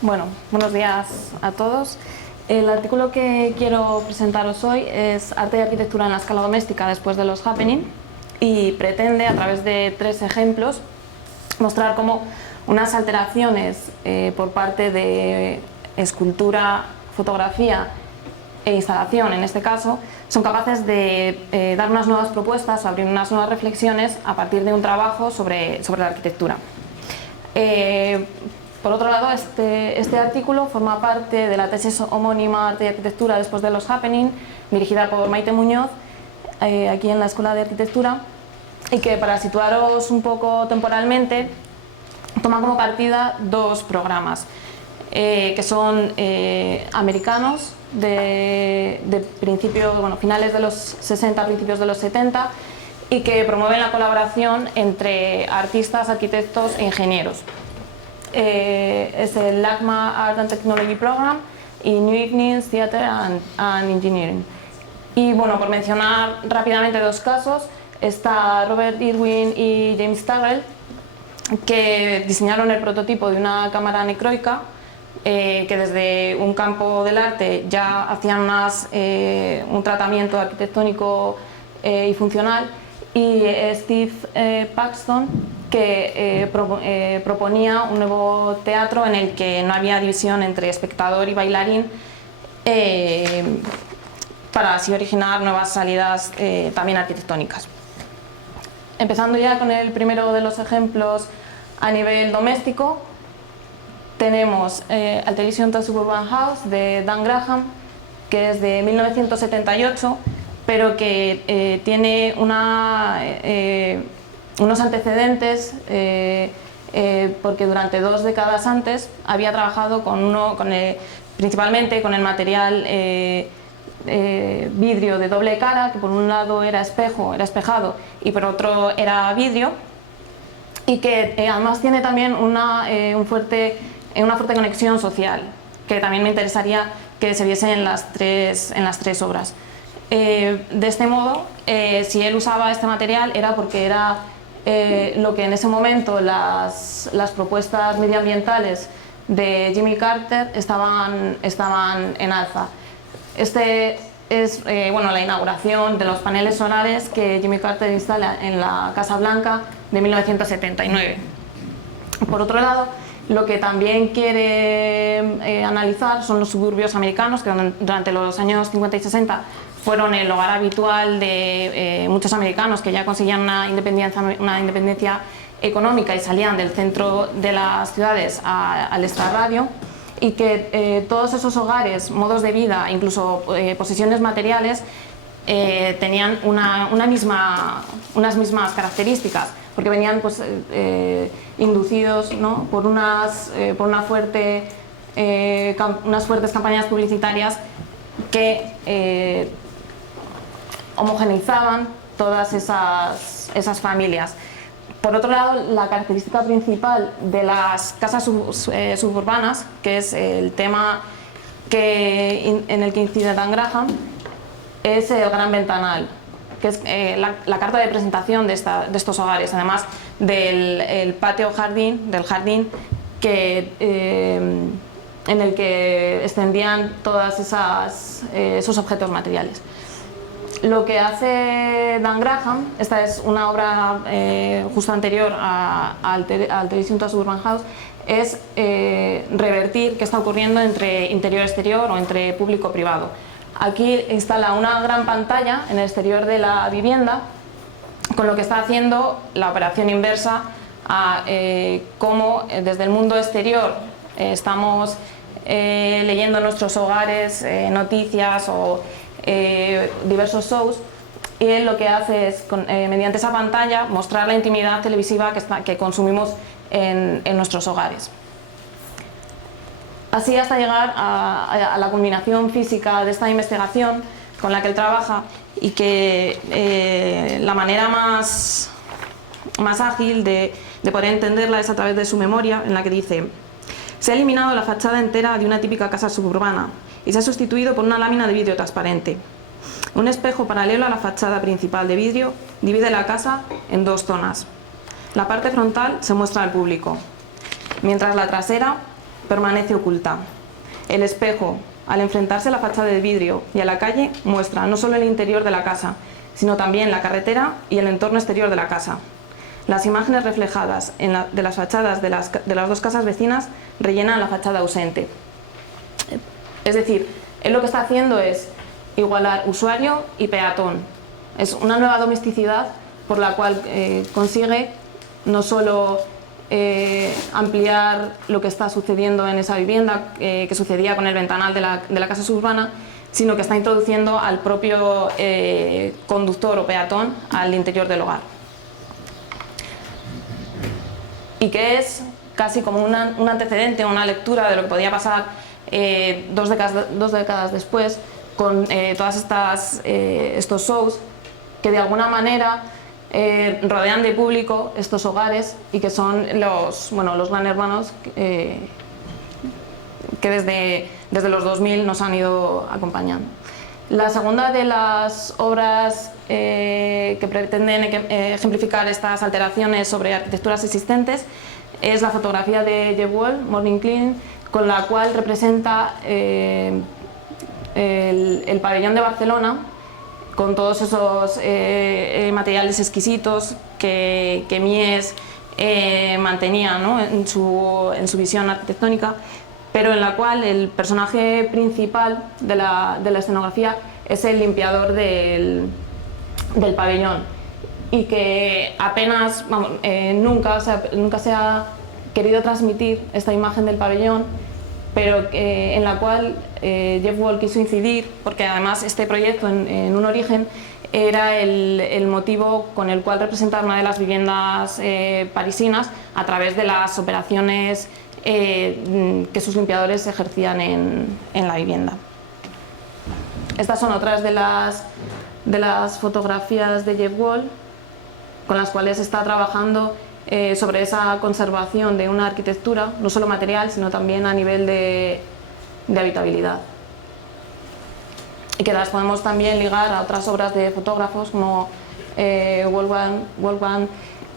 Bueno, buenos días a todos. El artículo que quiero presentaros hoy es Arte y arquitectura en la escala doméstica después de los happening y pretende, a través de 3 ejemplos, mostrar cómo unas alteraciones por parte de escultura, fotografía e instalación, en este caso, son capaces de dar unas nuevas propuestas, abrir unas nuevas reflexiones a partir de un trabajo sobre la arquitectura. Por otro lado, este artículo forma parte de la tesis homónima Arte y arquitectura después de los happening, dirigida por Maite Muñoz, aquí en la Escuela de Arquitectura, y que, para situaros un poco temporalmente, toma como partida 2 programas, que son americanos, de finales de los 60, principios de los 70, y que promueven la colaboración entre artistas, arquitectos e ingenieros. Es el LACMA Art and Technology Program y New Evenings Theatre and Engineering. Y bueno, por mencionar rápidamente 2 casos, está Robert Irwin y James Taggle, que diseñaron el prototipo de una cámara anecoica, que desde un campo del arte ya hacían un tratamiento arquitectónico y funcional, y Steve Paxton, que proponía un nuevo teatro en el que no había división entre espectador y bailarín, para así originar nuevas salidas también arquitectónicas. Empezando ya con el primero de los ejemplos a nivel doméstico, tenemos Alteration to Suburban House de Dan Graham, que es de 1978, pero que tiene unos antecedentes, porque durante 2 décadas antes había trabajado principalmente con el material vidrio de doble cara, que por un lado era espejado, y por otro era vidrio, y que además tiene también una fuerte conexión social, que también me interesaría que se viese en las tres obras. De este modo, si él usaba este material era porque era lo que en ese momento las propuestas medioambientales de Jimmy Carter estaban en alza. Este es la inauguración de los paneles solares que Jimmy Carter instala en la Casa Blanca de 1979. Por otro lado, lo que también quiere analizar son los suburbios americanos, que durante los años 50 y 60 fueron el hogar habitual de muchos americanos que ya conseguían una independencia económica y salían del centro de las ciudades al extrarradio, y que todos esos hogares, modos de vida, incluso posesiones materiales, tenían unas mismas características, porque venían inducidos, ¿no?, por unas fuertes campañas publicitarias que homogeneizaban todas esas familias. Por otro lado, la característica principal de las casas suburbanas, que es el tema en el que incide Dan Graham, es el gran ventanal, que es la carta de presentación de estos hogares, además del patio jardín, en el que extendían todos esos objetos materiales. Lo que hace Dan Graham, esta es una obra justo anterior a Alteration to Suburban House, es revertir qué está ocurriendo entre interior-exterior o entre público-privado. Aquí instala una gran pantalla en el exterior de la vivienda, con lo que está haciendo la operación inversa a cómo desde el mundo exterior estamos leyendo en nuestros hogares noticias o diversos shows, y él lo que hace es, mediante esa pantalla, mostrar la intimidad televisiva que consumimos en nuestros hogares. Así hasta llegar a la culminación física de esta investigación con la que él trabaja, y que la manera más ágil de poder entenderla es a través de su memoria, en la que dice: se ha eliminado la fachada entera de una típica casa suburbana y se ha sustituido por una lámina de vidrio transparente. Un espejo paralelo a la fachada principal de vidrio divide la casa en 2 zonas. La parte frontal se muestra al público, mientras la trasera permanece oculta. El espejo, al enfrentarse a la fachada de vidrio y a la calle, muestra no solo el interior de la casa, sino también la carretera y el entorno exterior de la casa. Las imágenes reflejadas de las fachadas de las dos casas vecinas rellenan la fachada ausente. Es decir, él lo que está haciendo es igualar usuario y peatón. Es una nueva domesticidad por la cual consigue no solo ampliar lo que está sucediendo en esa vivienda, que sucedía con el ventanal de la casa suburbana, sino que está introduciendo al propio conductor o peatón al interior del hogar. Y que es casi como un antecedente, una lectura de lo que podía pasar dos décadas después con todas estos shows que de alguna manera rodean de público estos hogares y que son los gran hermanos que desde los 2000 nos han ido acompañando. La segunda de las obras que pretenden ejemplificar estas alteraciones sobre arquitecturas existentes es la fotografía de Jeff Wall, Morning Clean, con la cual representa el pabellón de Barcelona con todos esos materiales exquisitos que Mies mantenía, ¿no?, en su visión arquitectónica, pero en la cual el personaje principal de la escenografía es el limpiador del pabellón, y que apenas, nunca se ha querido transmitir esta imagen del pabellón, pero en la cual Jeff Wall quiso incidir, porque además este proyecto en un origen era el motivo con el cual representar una de las viviendas parisinas a través de las operaciones que sus limpiadores ejercían en la vivienda. Estas son otras de las fotografías de Jeff Wall con las cuales está trabajando sobre esa conservación de una arquitectura, no solo material, sino también a nivel de habitabilidad. Y que las podemos también ligar a otras obras de fotógrafos como Wolfgang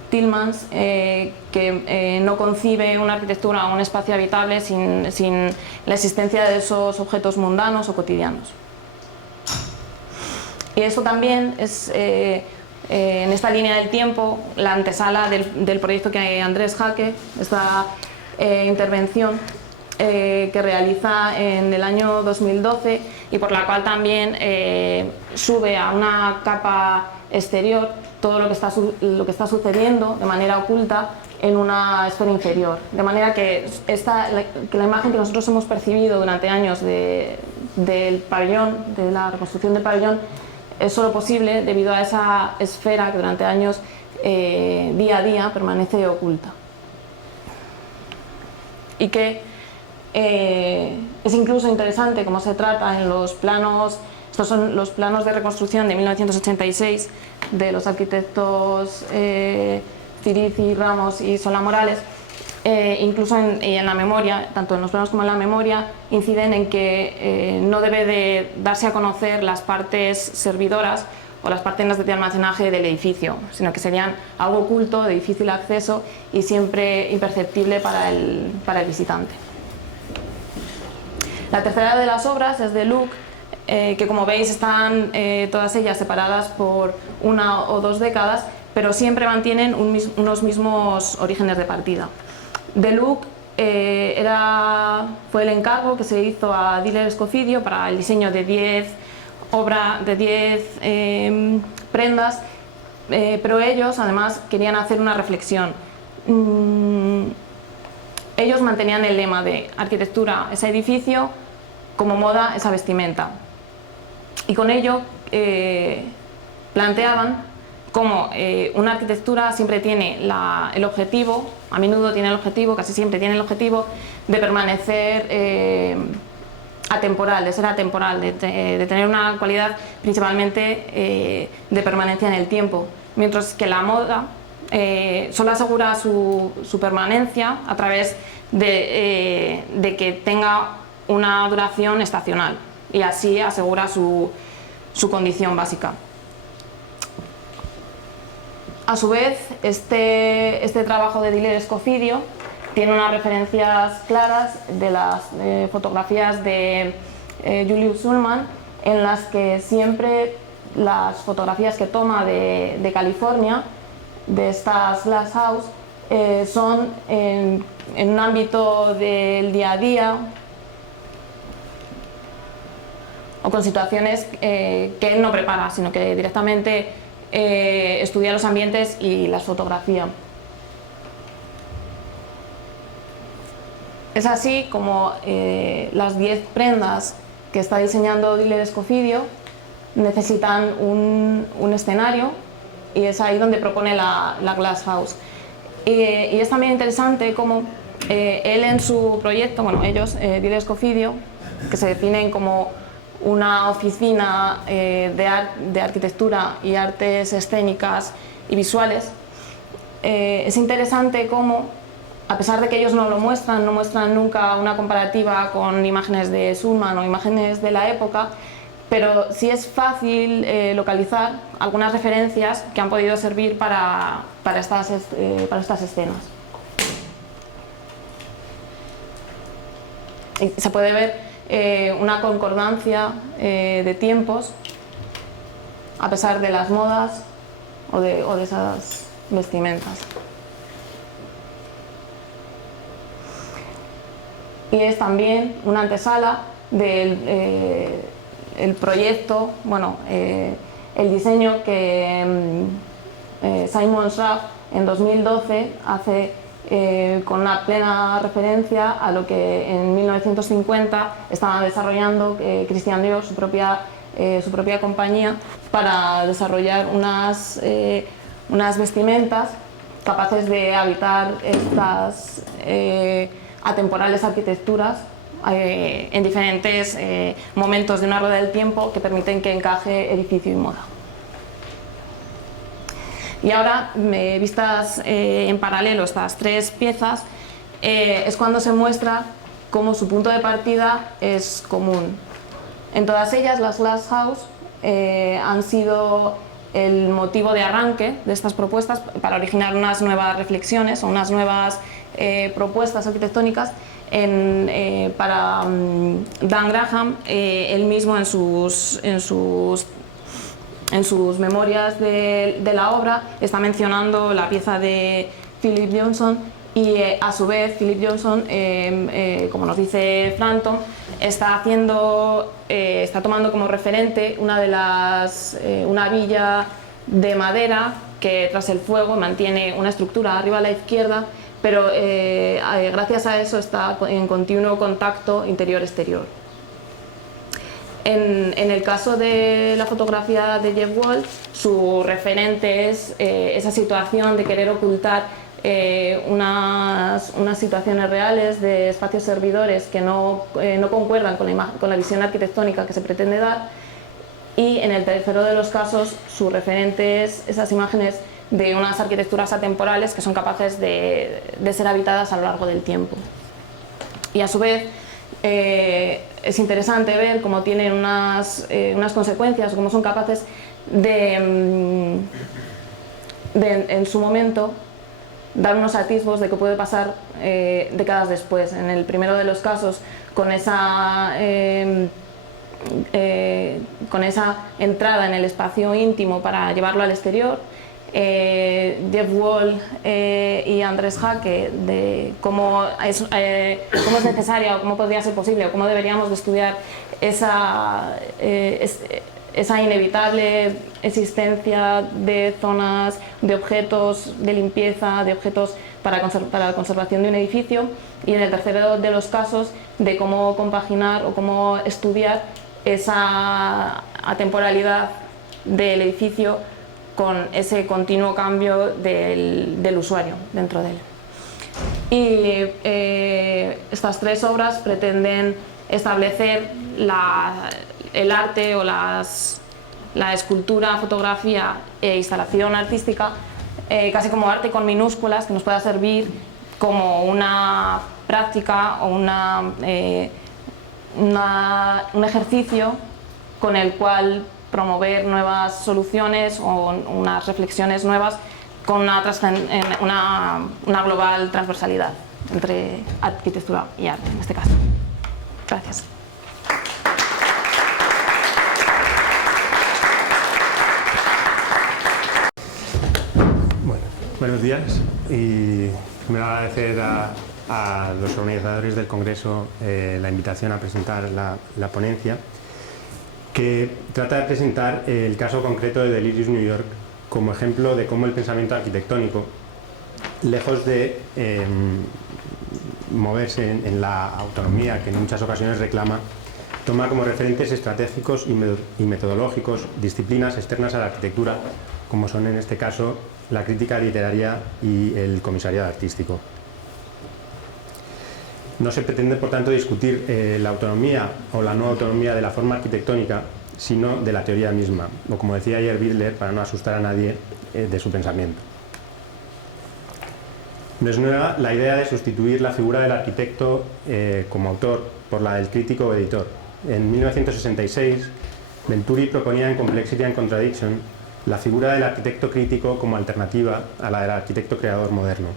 Tillmans, que no concibe una arquitectura o un espacio habitable sin la existencia de esos objetos mundanos o cotidianos. Y eso también es, en esta línea del tiempo, la antesala del proyecto que Andrés Jaque, esta intervención que realiza en el año 2012 y por la cual también sube a una capa exterior todo lo que está sucediendo de manera oculta en una esfera inferior. De manera que la imagen que nosotros hemos percibido durante años del pabellón, de la reconstrucción del pabellón, es solo posible debido a esa esfera que durante años, día a día, permanece oculta. Y que es incluso interesante cómo se trata en los planos. Estos son los planos de reconstrucción de 1986 de los arquitectos Cirici, Ramos y Solá Morales. Incluso en la memoria, tanto en los planos como en la memoria, inciden en que no debe de darse a conocer las partes servidoras o las partes de almacenaje del edificio, sino que serían algo oculto, de difícil acceso y siempre imperceptible para el visitante. La tercera de las obras es de Luc, que como veis están todas ellas separadas por 1 o 2 décadas, pero siempre mantienen unos mismos orígenes de partida. De Luc fue el encargo que se hizo a Diller Scofidio para el diseño de 10 prendas, pero ellos además querían hacer una reflexión. Ellos mantenían el lema de arquitectura ese edificio, como moda esa vestimenta, y con ello planteaban cómo una arquitectura siempre tiene el objetivo, a menudo tiene el objetivo, casi siempre tiene el objetivo de permanecer atemporal, de ser atemporal, de tener una cualidad principalmente de permanencia en el tiempo, mientras que la moda solo asegura su permanencia a través de que tenga una duración estacional, y así asegura su condición básica. A su vez, este trabajo de Diller Scofidio tiene unas referencias claras de las fotografías de Julius Shulman, en las que siempre las fotografías que toma de California, de estas glass house, son en un ámbito del día a día o con situaciones que él no prepara, sino que directamente estudia los ambientes y las fotografía. Es así como las 10 prendas que está diseñando Diller Scofidio necesitan un escenario, y es ahí donde propone la Glass House. Y es también interesante cómo él en su proyecto, bueno, ellos, Diller Scofidio, que se definen como una oficina de arquitectura y artes escénicas y visuales, es interesante cómo, a pesar de que ellos no lo muestran, no muestran nunca una comparativa con imágenes de Shulman o imágenes de la época, pero sí es fácil localizar algunas referencias que han podido servir para estas escenas. Y se puede ver una concordancia de tiempos, a pesar de las modas o de esas vestimentas. Y es también una antesala del el proyecto, bueno, el diseño que Simon Schraff en 2012 hace con una plena referencia a lo que en 1950 estaba desarrollando Christian Dior, su propia compañía, para desarrollar unas vestimentas capaces de habitar estas atemporales arquitecturas en diferentes momentos de una rueda del tiempo que permiten que encaje edificio y moda. Y ahora, vistas en paralelo estas 3 piezas, es cuando se muestra cómo su punto de partida es común. En todas ellas, las Glass House han sido el motivo de arranque de estas propuestas para originar unas nuevas reflexiones o unas nuevas propuestas arquitectónicas para Dan Graham. Él mismo en sus memorias de la obra está mencionando la pieza de Philip Johnson, y a su vez Philip Johnson, como nos dice Frampton, está tomando como referente una villa de madera que tras el fuego mantiene una estructura arriba a la izquierda, pero gracias a eso está en continuo contacto interior-exterior. En el caso de la fotografía de Jeff Wall, su referente es esa situación de querer ocultar unas situaciones reales de espacios servidores que no concuerdan con la visión arquitectónica que se pretende dar, y en el tercero de los casos su referente es esas imágenes de unas arquitecturas atemporales que son capaces de ser habitadas a lo largo del tiempo. Y a su vez es interesante ver cómo tienen unas consecuencias, cómo son capaces de en su momento dar unos atisbos de que puede pasar décadas después. En el primero de los casos, con esa entrada en el espacio íntimo para llevarlo al exterior, Jeff Wall y Andrés Hake, de cómo es necesaria o cómo podría ser posible o cómo deberíamos de estudiar esa inevitable existencia de zonas, de objetos de limpieza, de objetos para la conservación de un edificio, y en el tercero de los casos de cómo compaginar o cómo estudiar esa atemporalidad del edificio con ese continuo cambio del usuario dentro de él. Y estas 3 obras pretenden establecer el arte o la escultura, fotografía e instalación artística casi como arte con minúsculas, que nos pueda servir como una práctica o un ejercicio con el cual promover nuevas soluciones o unas reflexiones nuevas con una global transversalidad entre arquitectura y arte en este caso. Gracias. Bueno, buenos días y me voy a agradecer a los organizadores del Congreso la invitación a presentar la ponencia, que trata de presentar el caso concreto de Delirious New York como ejemplo de cómo el pensamiento arquitectónico, lejos de moverse en la autonomía que en muchas ocasiones reclama, toma como referentes estratégicos y metodológicos disciplinas externas a la arquitectura, como son en este caso la crítica literaria y el comisariado artístico. No se pretende, por tanto, discutir la autonomía o la no autonomía de la forma arquitectónica, sino de la teoría misma, o como decía ayer Bidler, para no asustar a nadie, de su pensamiento. No es nueva la idea de sustituir la figura del arquitecto como autor por la del crítico o editor. En 1966, Venturi proponía en Complexity and Contradiction la figura del arquitecto crítico como alternativa a la del arquitecto creador moderno.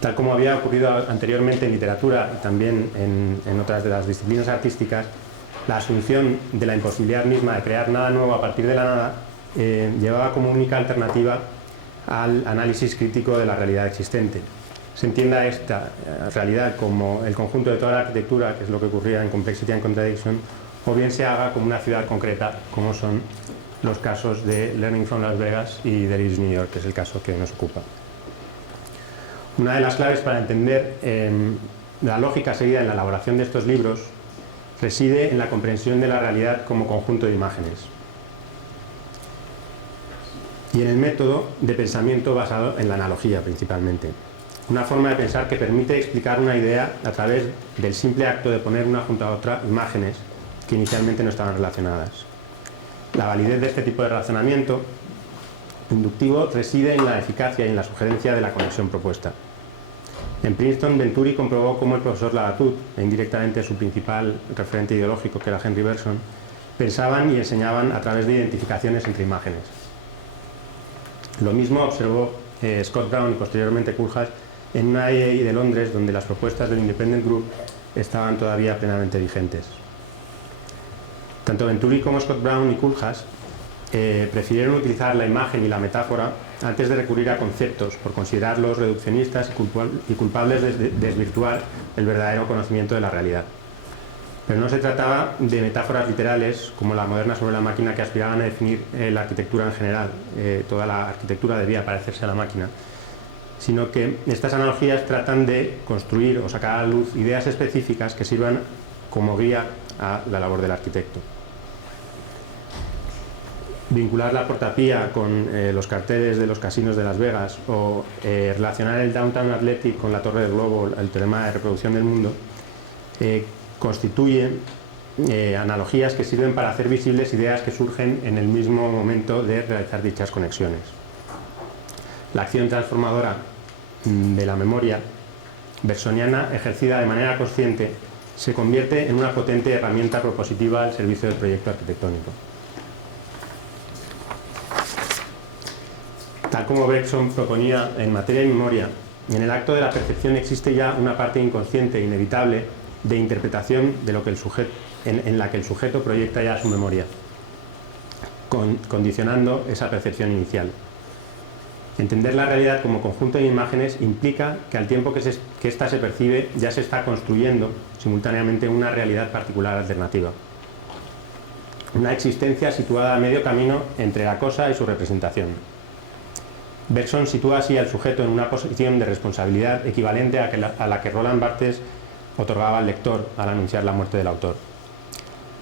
Tal como había ocurrido anteriormente en literatura y también en otras de las disciplinas artísticas, la asunción de la imposibilidad misma de crear nada nuevo a partir de la nada llevaba como única alternativa al análisis crítico de la realidad existente. Se entienda esta realidad como el conjunto de toda la arquitectura, que es lo que ocurría en Complexity and Contradiction, o bien se haga como una ciudad concreta, como son los casos de Learning from Las Vegas y Delirious New York, que es el caso que nos ocupa. Una de las claves para entender la lógica seguida en la elaboración de estos libros reside en la comprensión de la realidad como conjunto de imágenes y en el método de pensamiento basado en la analogía principalmente. Una forma de pensar que permite explicar una idea a través del simple acto de poner una junto a otra imágenes que inicialmente no estaban relacionadas. La validez de este tipo de razonamiento inductivo reside en la eficacia y en la sugerencia de la conexión propuesta. En Princeton, Venturi comprobó cómo el profesor Labatut, e indirectamente su principal referente ideológico, que era Henry Bergson, pensaban y enseñaban a través de identificaciones entre imágenes. Lo mismo observó Scott Brown y posteriormente Koolhaas en una IAI de Londres, donde las propuestas del Independent Group estaban todavía plenamente vigentes. Tanto Venturi como Scott Brown y Koolhaas prefirieron utilizar la imagen y la metáfora antes de recurrir a conceptos, por considerarlos reduccionistas y culpables de desvirtuar el verdadero conocimiento de la realidad. Pero no se trataba de metáforas literales como la moderna sobre la máquina, que aspiraban a definir la arquitectura en general. Toda la arquitectura debía parecerse a la máquina, sino que estas analogías tratan de construir o sacar a la luz ideas específicas que sirvan como guía a la labor del arquitecto. Vincular la portapía con los carteles de los casinos de Las Vegas o relacionar el Downtown Athletic con la Torre del Globo, el teorema de reproducción del mundo, constituyen analogías que sirven para hacer visibles ideas que surgen en el mismo momento de realizar dichas conexiones. La acción transformadora de la memoria bersoniana, ejercida de manera consciente, se convierte en una potente herramienta propositiva al servicio del proyecto arquitectónico. Tal como Bergson proponía en materia de memoria, en el acto de la percepción existe ya una parte inconsciente, inevitable, de interpretación de lo que en la que el sujeto proyecta ya su memoria, condicionando esa percepción inicial. Entender la realidad como conjunto de imágenes implica que al tiempo que ésta se percibe, ya se está construyendo simultáneamente una realidad particular alternativa. Una existencia situada a medio camino entre la cosa y su representación. Bergson sitúa así al sujeto en una posición de responsabilidad equivalente a la que Roland Barthes otorgaba al lector al anunciar la muerte del autor.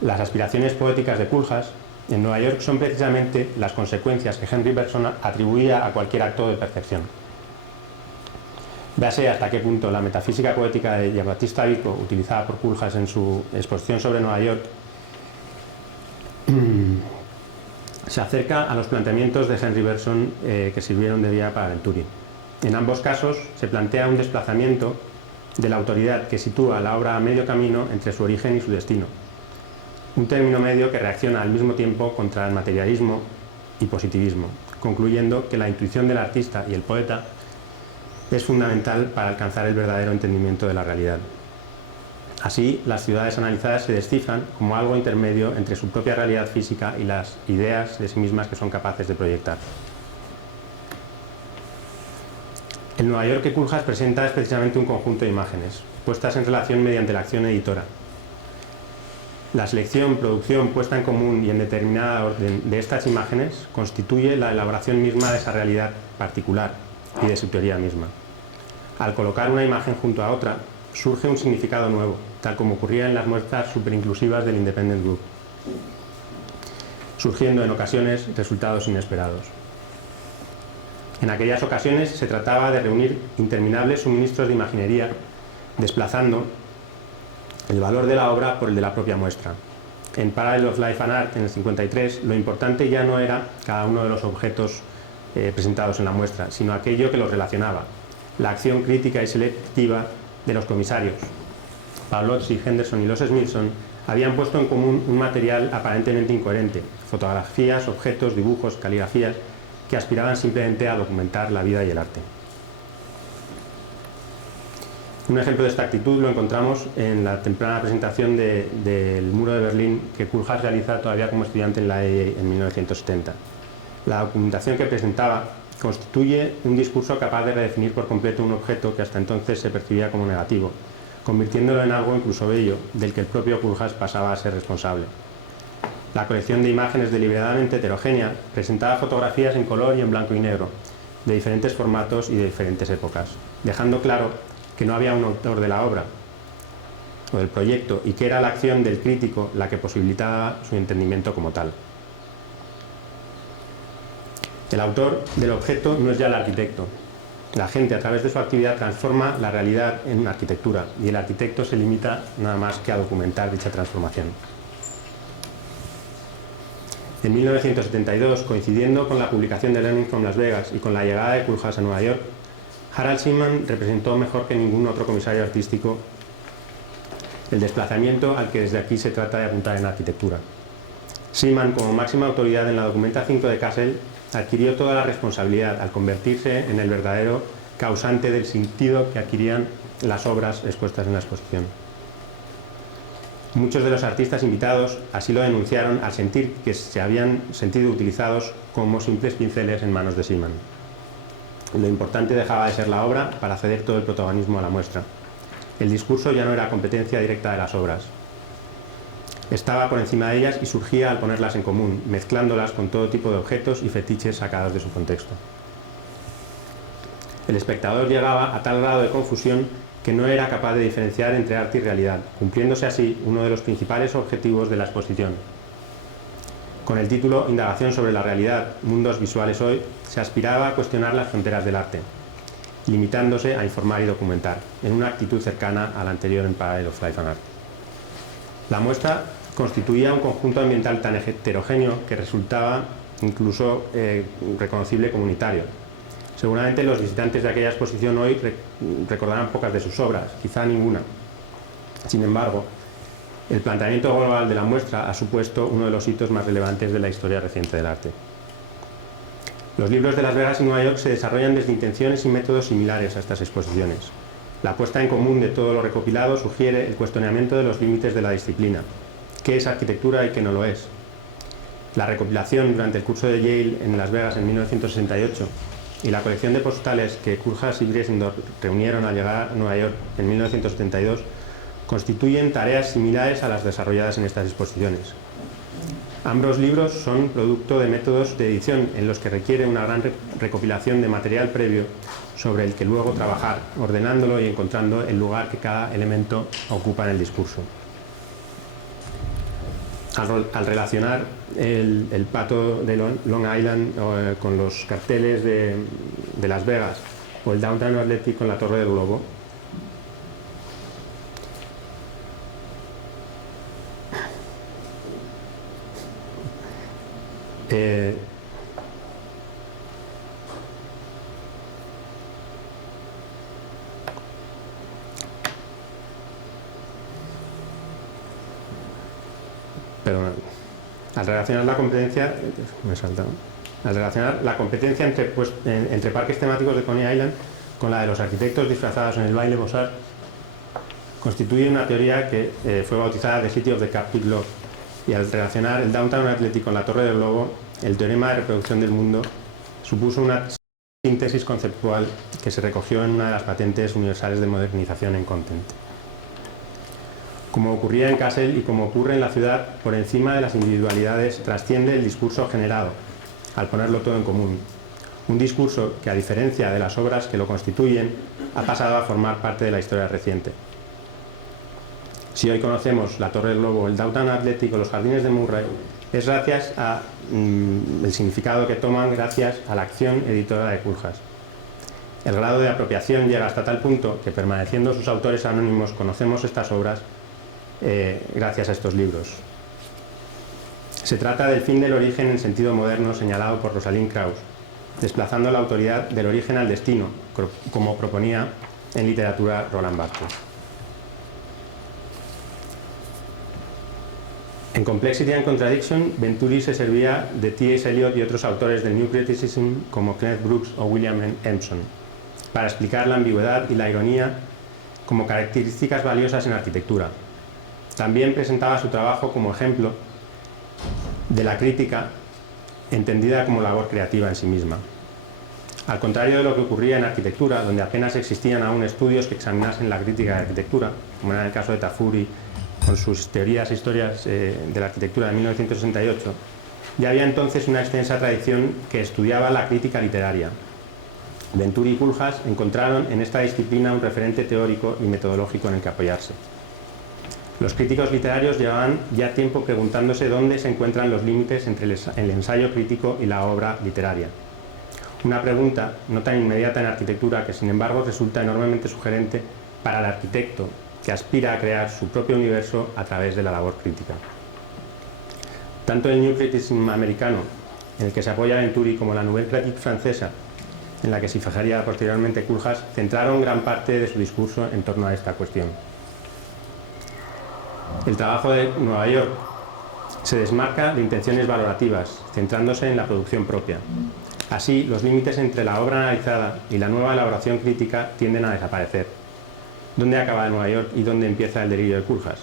Las aspiraciones poéticas de Koolhaas en Nueva York son precisamente las consecuencias que Henry Bergson atribuía a cualquier acto de percepción. Véase hasta qué punto la metafísica poética de Jean-Baptiste Vico, utilizada por Koolhaas en su exposición sobre Nueva York, se acerca a los planteamientos de Henry Bergson que sirvieron de guía para Venturi. En ambos casos se plantea un desplazamiento de la autoridad que sitúa la obra a medio camino entre su origen y su destino. Un término medio que reacciona al mismo tiempo contra el materialismo y positivismo, concluyendo que la intuición del artista y el poeta es fundamental para alcanzar el verdadero entendimiento de la realidad. Así, las ciudades analizadas se descifran como algo intermedio entre su propia realidad física y las ideas de sí mismas que son capaces de proyectar. El Nueva York que Koolhaas presenta es precisamente un conjunto de imágenes, puestas en relación mediante la acción editora. La selección, producción, puesta en común y en determinada orden de estas imágenes constituye la elaboración misma de esa realidad particular y de su teoría misma. Al colocar una imagen junto a otra, surge un significado nuevo, tal como ocurría en las muestras superinclusivas del Independent Group, surgiendo en ocasiones resultados inesperados. En aquellas ocasiones se trataba de reunir interminables suministros de imaginería, desplazando el valor de la obra por el de la propia muestra. En Parallel of Life and Art, en el 53, lo importante ya no era cada uno de los objetos presentados en la muestra, sino aquello que los relacionaba, la acción crítica y selectiva de los comisarios. Pawlowski, Henderson y los Smithson habían puesto en común un material aparentemente incoherente, fotografías, objetos, dibujos, caligrafías, que aspiraban simplemente a documentar la vida y el arte. Un ejemplo de esta actitud lo encontramos en la temprana presentación del Muro de Berlín que Koolhaas realiza todavía como estudiante en la EA en 1970. La documentación que presentaba constituye un discurso capaz de redefinir por completo un objeto que hasta entonces se percibía como negativo, convirtiéndolo en algo incluso bello, del que el propio Koolhaas pasaba a ser responsable. La colección de imágenes deliberadamente heterogénea presentaba fotografías en color y en blanco y negro, de diferentes formatos y de diferentes épocas, dejando claro que no había un autor de la obra o del proyecto y que era la acción del crítico la que posibilitaba su entendimiento como tal. El autor del objeto no es ya el arquitecto. La gente, a través de su actividad, transforma la realidad en una arquitectura y el arquitecto se limita nada más que a documentar dicha transformación. En 1972, coincidiendo con la publicación de Learning from Las Vegas y con la llegada de Koolhaas a Nueva York, Harald Seaman representó mejor que ningún otro comisario artístico el desplazamiento al que desde aquí se trata de apuntar en arquitectura. Seaman, como máxima autoridad en la Documenta 5 de Kassel, adquirió toda la responsabilidad al convertirse en el verdadero causante del sentido que adquirían las obras expuestas en la exposición. Muchos de los artistas invitados así lo denunciaron al sentir que se habían sentido utilizados como simples pinceles en manos de Seaman. Lo importante dejaba de ser la obra para ceder todo el protagonismo a la muestra. El discurso ya no era competencia directa de las obras. Estaba por encima de ellas y surgía al ponerlas en común, mezclándolas con todo tipo de objetos y fetiches sacados de su contexto. El espectador llegaba a tal grado de confusión que no era capaz de diferenciar entre arte y realidad, cumpliéndose así uno de los principales objetivos de la exposición. Con el título Indagación sobre la realidad, mundos visuales hoy, se aspiraba a cuestionar las fronteras del arte, limitándose a informar y documentar, en una actitud cercana a la anterior en Parallel of Life and Art. La muestra constituía un conjunto ambiental tan heterogéneo que resultaba incluso reconocible como unitario. Seguramente los visitantes de aquella exposición hoy recordarán pocas de sus obras, quizá ninguna. Sin embargo, el planteamiento global de la muestra ha supuesto uno de los hitos más relevantes de la historia reciente del arte. Los libros de Las Vegas y Nueva York se desarrollan desde intenciones y métodos similares a estas exposiciones. La puesta en común de todo lo recopilado sugiere el cuestionamiento de los límites de la disciplina. ¿Qué es arquitectura y qué no lo es? La recopilación durante el curso de Yale en Las Vegas en 1968 y la colección de postales que Koolhaas y Bresendorf reunieron al llegar a Nueva York en 1972 constituyen tareas similares a las desarrolladas en estas exposiciones. Ambos libros son producto de métodos de edición en los que requiere una gran recopilación de material previo sobre el que luego trabajar, ordenándolo y encontrando el lugar que cada elemento ocupa en el discurso. Al relacionar el pato de Long Island con los carteles de Las Vegas o el Downtown Athletic con la Torre del Globo, al relacionar la competencia, entre parques temáticos de Coney Island con la de los arquitectos disfrazados en el baile Beaux-Arts, constituye una teoría que fue bautizada The City of the Cupcake Globe, y al relacionar el Downtown Athletic con la Torre del Globo, el teorema de reproducción del mundo supuso una síntesis conceptual que se recogió en una de las patentes universales de modernización en Content. Como ocurría en Kassel y como ocurre en la ciudad, por encima de las individualidades trasciende el discurso generado, al ponerlo todo en común. Un discurso que, a diferencia de las obras que lo constituyen, ha pasado a formar parte de la historia reciente. Si hoy conocemos la Torre del Globo, el Downtown Athletic o los Jardines de Murray, es gracias al significado que toman gracias a la acción editora de Koolhaas. El grado de apropiación llega hasta tal punto que, permaneciendo sus autores anónimos, conocemos estas obras gracias a estos libros. Se trata del fin del origen en sentido moderno señalado por Rosalind Krauss, desplazando la autoridad del origen al destino, como proponía en literatura Roland Barthes. En Complexity and Contradiction, Venturi se servía de T.S. Eliot y otros autores del New Criticism como Kenneth Brooks o William Empson para explicar la ambigüedad y la ironía como características valiosas en arquitectura. También presentaba su trabajo como ejemplo de la crítica entendida como labor creativa en sí misma. Al contrario de lo que ocurría en arquitectura, donde apenas existían aún estudios que examinasen la crítica de arquitectura, como era el caso de Tafuri con sus teorías e historias de la arquitectura de 1968, ya había entonces una extensa tradición que estudiaba la crítica literaria. Venturi y Koolhaas encontraron en esta disciplina un referente teórico y metodológico en el que apoyarse. Los críticos literarios llevaban ya tiempo preguntándose dónde se encuentran los límites entre el ensayo crítico y la obra literaria. Una pregunta no tan inmediata en arquitectura que, sin embargo, resulta enormemente sugerente para el arquitecto que aspira a crear su propio universo a través de la labor crítica. Tanto el New Criticism americano, en el que se apoya Venturi, como la Nouvelle Critique francesa, en la que se fijaría posteriormente Koolhaas, centraron gran parte de su discurso en torno a esta cuestión. El trabajo de Nueva York se desmarca de intenciones valorativas, centrándose en la producción propia. Así, los límites entre la obra analizada y la nueva elaboración crítica tienden a desaparecer. ¿Dónde acaba Nueva York y dónde empieza el delirio de Koolhaas?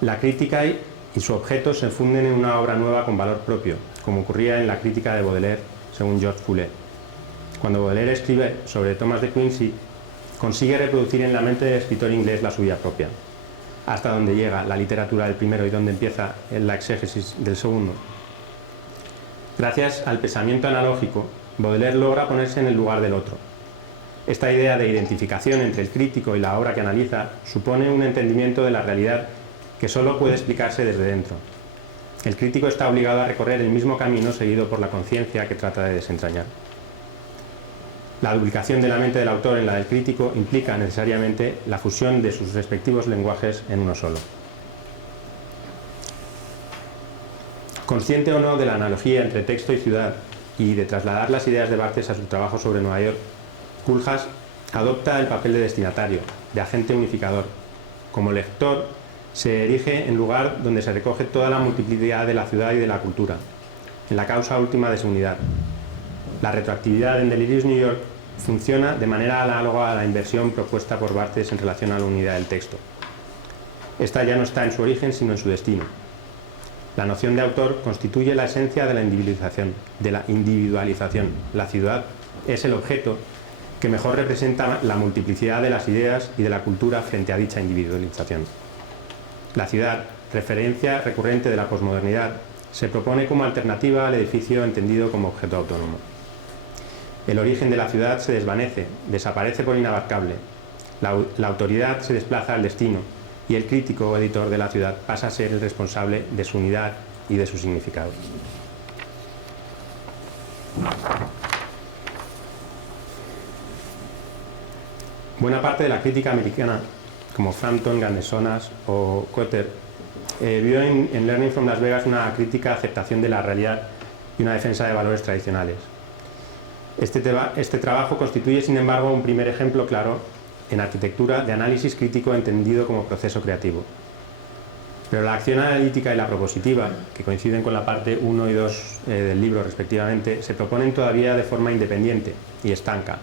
La crítica y su objeto se funden en una obra nueva con valor propio, como ocurría en la crítica de Baudelaire, según Georges Foulet. Cuando Baudelaire escribe sobre Thomas de Quincey, consigue reproducir en la mente del escritor inglés la suya propia. Hasta donde llega la literatura del primero y donde empieza la exégesis del segundo. Gracias al pensamiento analógico, Baudelaire logra ponerse en el lugar del otro. Esta idea de identificación entre el crítico y la obra que analiza supone un entendimiento de la realidad que solo puede explicarse desde dentro. El crítico está obligado a recorrer el mismo camino seguido por la conciencia que trata de desentrañar. La duplicación de la mente del autor en la del crítico implica necesariamente la fusión de sus respectivos lenguajes en uno solo. Consciente o no de la analogía entre texto y ciudad y de trasladar las ideas de Barthes a su trabajo sobre Nueva York, Koolhaas adopta el papel de destinatario, de agente unificador. Como lector, se erige en lugar donde se recoge toda la multiplicidad de la ciudad y de la cultura, en la causa última de su unidad. La retroactividad en Delirious New York funciona de manera análoga a la inversión propuesta por Barthes en relación a la unidad del texto. Esta ya no está en su origen, sino en su destino. La noción de autor constituye la esencia de la individualización. La ciudad es el objeto que mejor representa la multiplicidad de las ideas y de la cultura frente a dicha individualización. La ciudad, referencia recurrente de la posmodernidad, se propone como alternativa al edificio entendido como objeto autónomo. El origen de la ciudad se desvanece, desaparece por inabarcable. La autoridad se desplaza al destino y el crítico o editor de la ciudad pasa a ser el responsable de su unidad y de su significado. Buena parte de la crítica americana, como Frampton, Gandesonas o Cotter, vio en Learning from Las Vegas una crítica, aceptación de la realidad y una defensa de valores tradicionales. Este trabajo constituye, sin embargo, un primer ejemplo claro en arquitectura de análisis crítico entendido como proceso creativo. Pero la acción analítica y la propositiva, que coinciden con la parte 1 y 2 del libro respectivamente, se proponen todavía de forma independiente y estanca.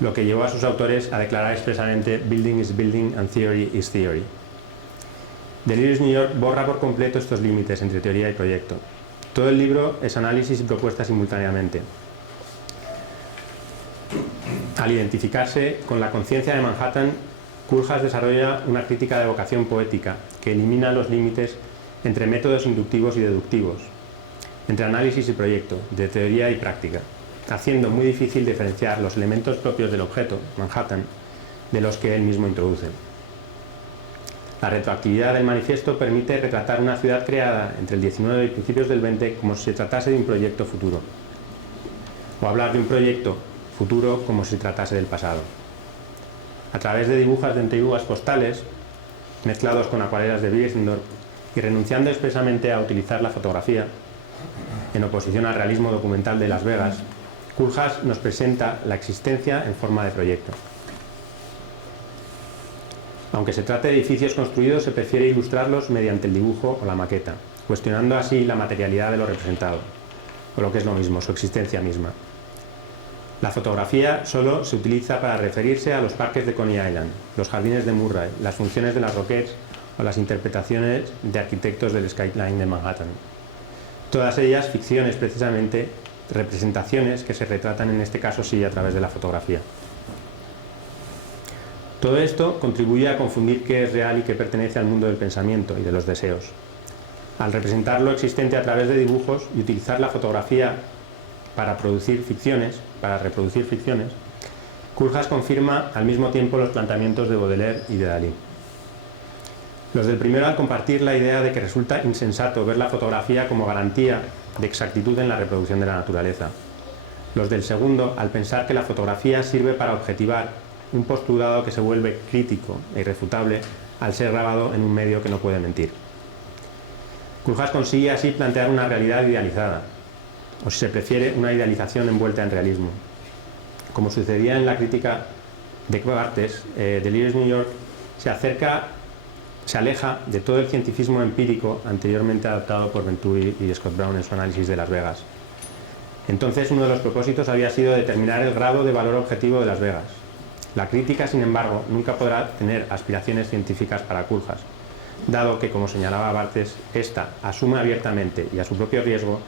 lo que llevó a sus autores a declarar expresamente "Building is building and theory is theory". Delirious New York borra por completo estos límites entre teoría y proyecto. Todo el libro es análisis y propuesta simultáneamente. Al identificarse con la conciencia de Manhattan, Koolhaas desarrolla una crítica de vocación poética que elimina los límites entre métodos inductivos y deductivos, entre análisis y proyecto, de teoría y práctica, haciendo muy difícil diferenciar los elementos propios del objeto, Manhattan, de los que él mismo introduce. La retroactividad del manifiesto permite retratar una ciudad creada entre el 19 y principios del 20 como si se tratase de un proyecto futuro, o hablar de un proyecto futuro como si se tratase del pasado. A través de dibujos de antiguas postales, mezclados con acuarelas de Wiersendorf y renunciando expresamente a utilizar la fotografía, en oposición al realismo documental de Las Vegas, Koolhaas nos presenta la existencia en forma de proyecto. Aunque se trate de edificios construidos, se prefiere ilustrarlos mediante el dibujo o la maqueta, cuestionando así la materialidad de lo representado, o lo que es lo mismo, su existencia misma. La fotografía solo se utiliza para referirse a los parques de Coney Island, los jardines de Murray, las funciones de las Rockettes o las interpretaciones de arquitectos del skyline de Manhattan. Todas ellas ficciones precisamente, representaciones que se retratan en este caso sí a través de la fotografía. Todo esto contribuye a confundir qué es real y qué pertenece al mundo del pensamiento y de los deseos. Al representar lo existente a través de dibujos y utilizar la fotografía para reproducir ficciones, Koolhaas confirma al mismo tiempo los planteamientos de Baudelaire y de Dalí. Los del primero al compartir la idea de que resulta insensato ver la fotografía como garantía de exactitud en la reproducción de la naturaleza. Los del segundo al pensar que la fotografía sirve para objetivar un postulado que se vuelve crítico e irrefutable al ser grabado en un medio que no puede mentir. Koolhaas consigue así plantear una realidad idealizada, o si se prefiere, una idealización envuelta en realismo. Como sucedía en la crítica de Barthes, Delirious New York se aleja de todo el cientificismo empírico anteriormente adoptado por Venturi y Scott Brown en su análisis de Las Vegas. Entonces, uno de los propósitos había sido determinar el grado de valor objetivo de Las Vegas. La crítica, sin embargo, nunca podrá tener aspiraciones científicas para Koolhaas, dado que, como señalaba Barthes, ésta asume abiertamente y a su propio riesgo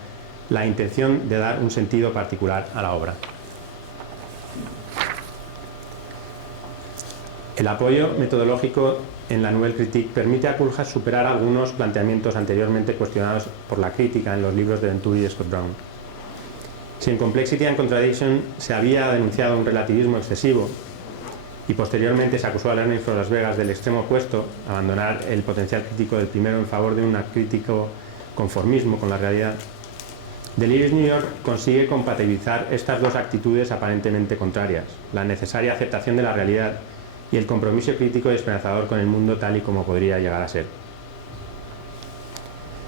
la intención de dar un sentido particular a la obra. El apoyo metodológico en la Nouvelle Critique permite a Koolhaas superar algunos planteamientos anteriormente cuestionados por la crítica en los libros de Venturi y Scott Brown. Si en Complexity and Contradiction se había denunciado un relativismo excesivo y posteriormente se acusó a Learning from Las Vegas del extremo opuesto, abandonar el potencial crítico del primero en favor de un crítico conformismo con la realidad, Delirious New York consigue compatibilizar estas dos actitudes aparentemente contrarias, la necesaria aceptación de la realidad y el compromiso crítico y esperanzador con el mundo tal y como podría llegar a ser.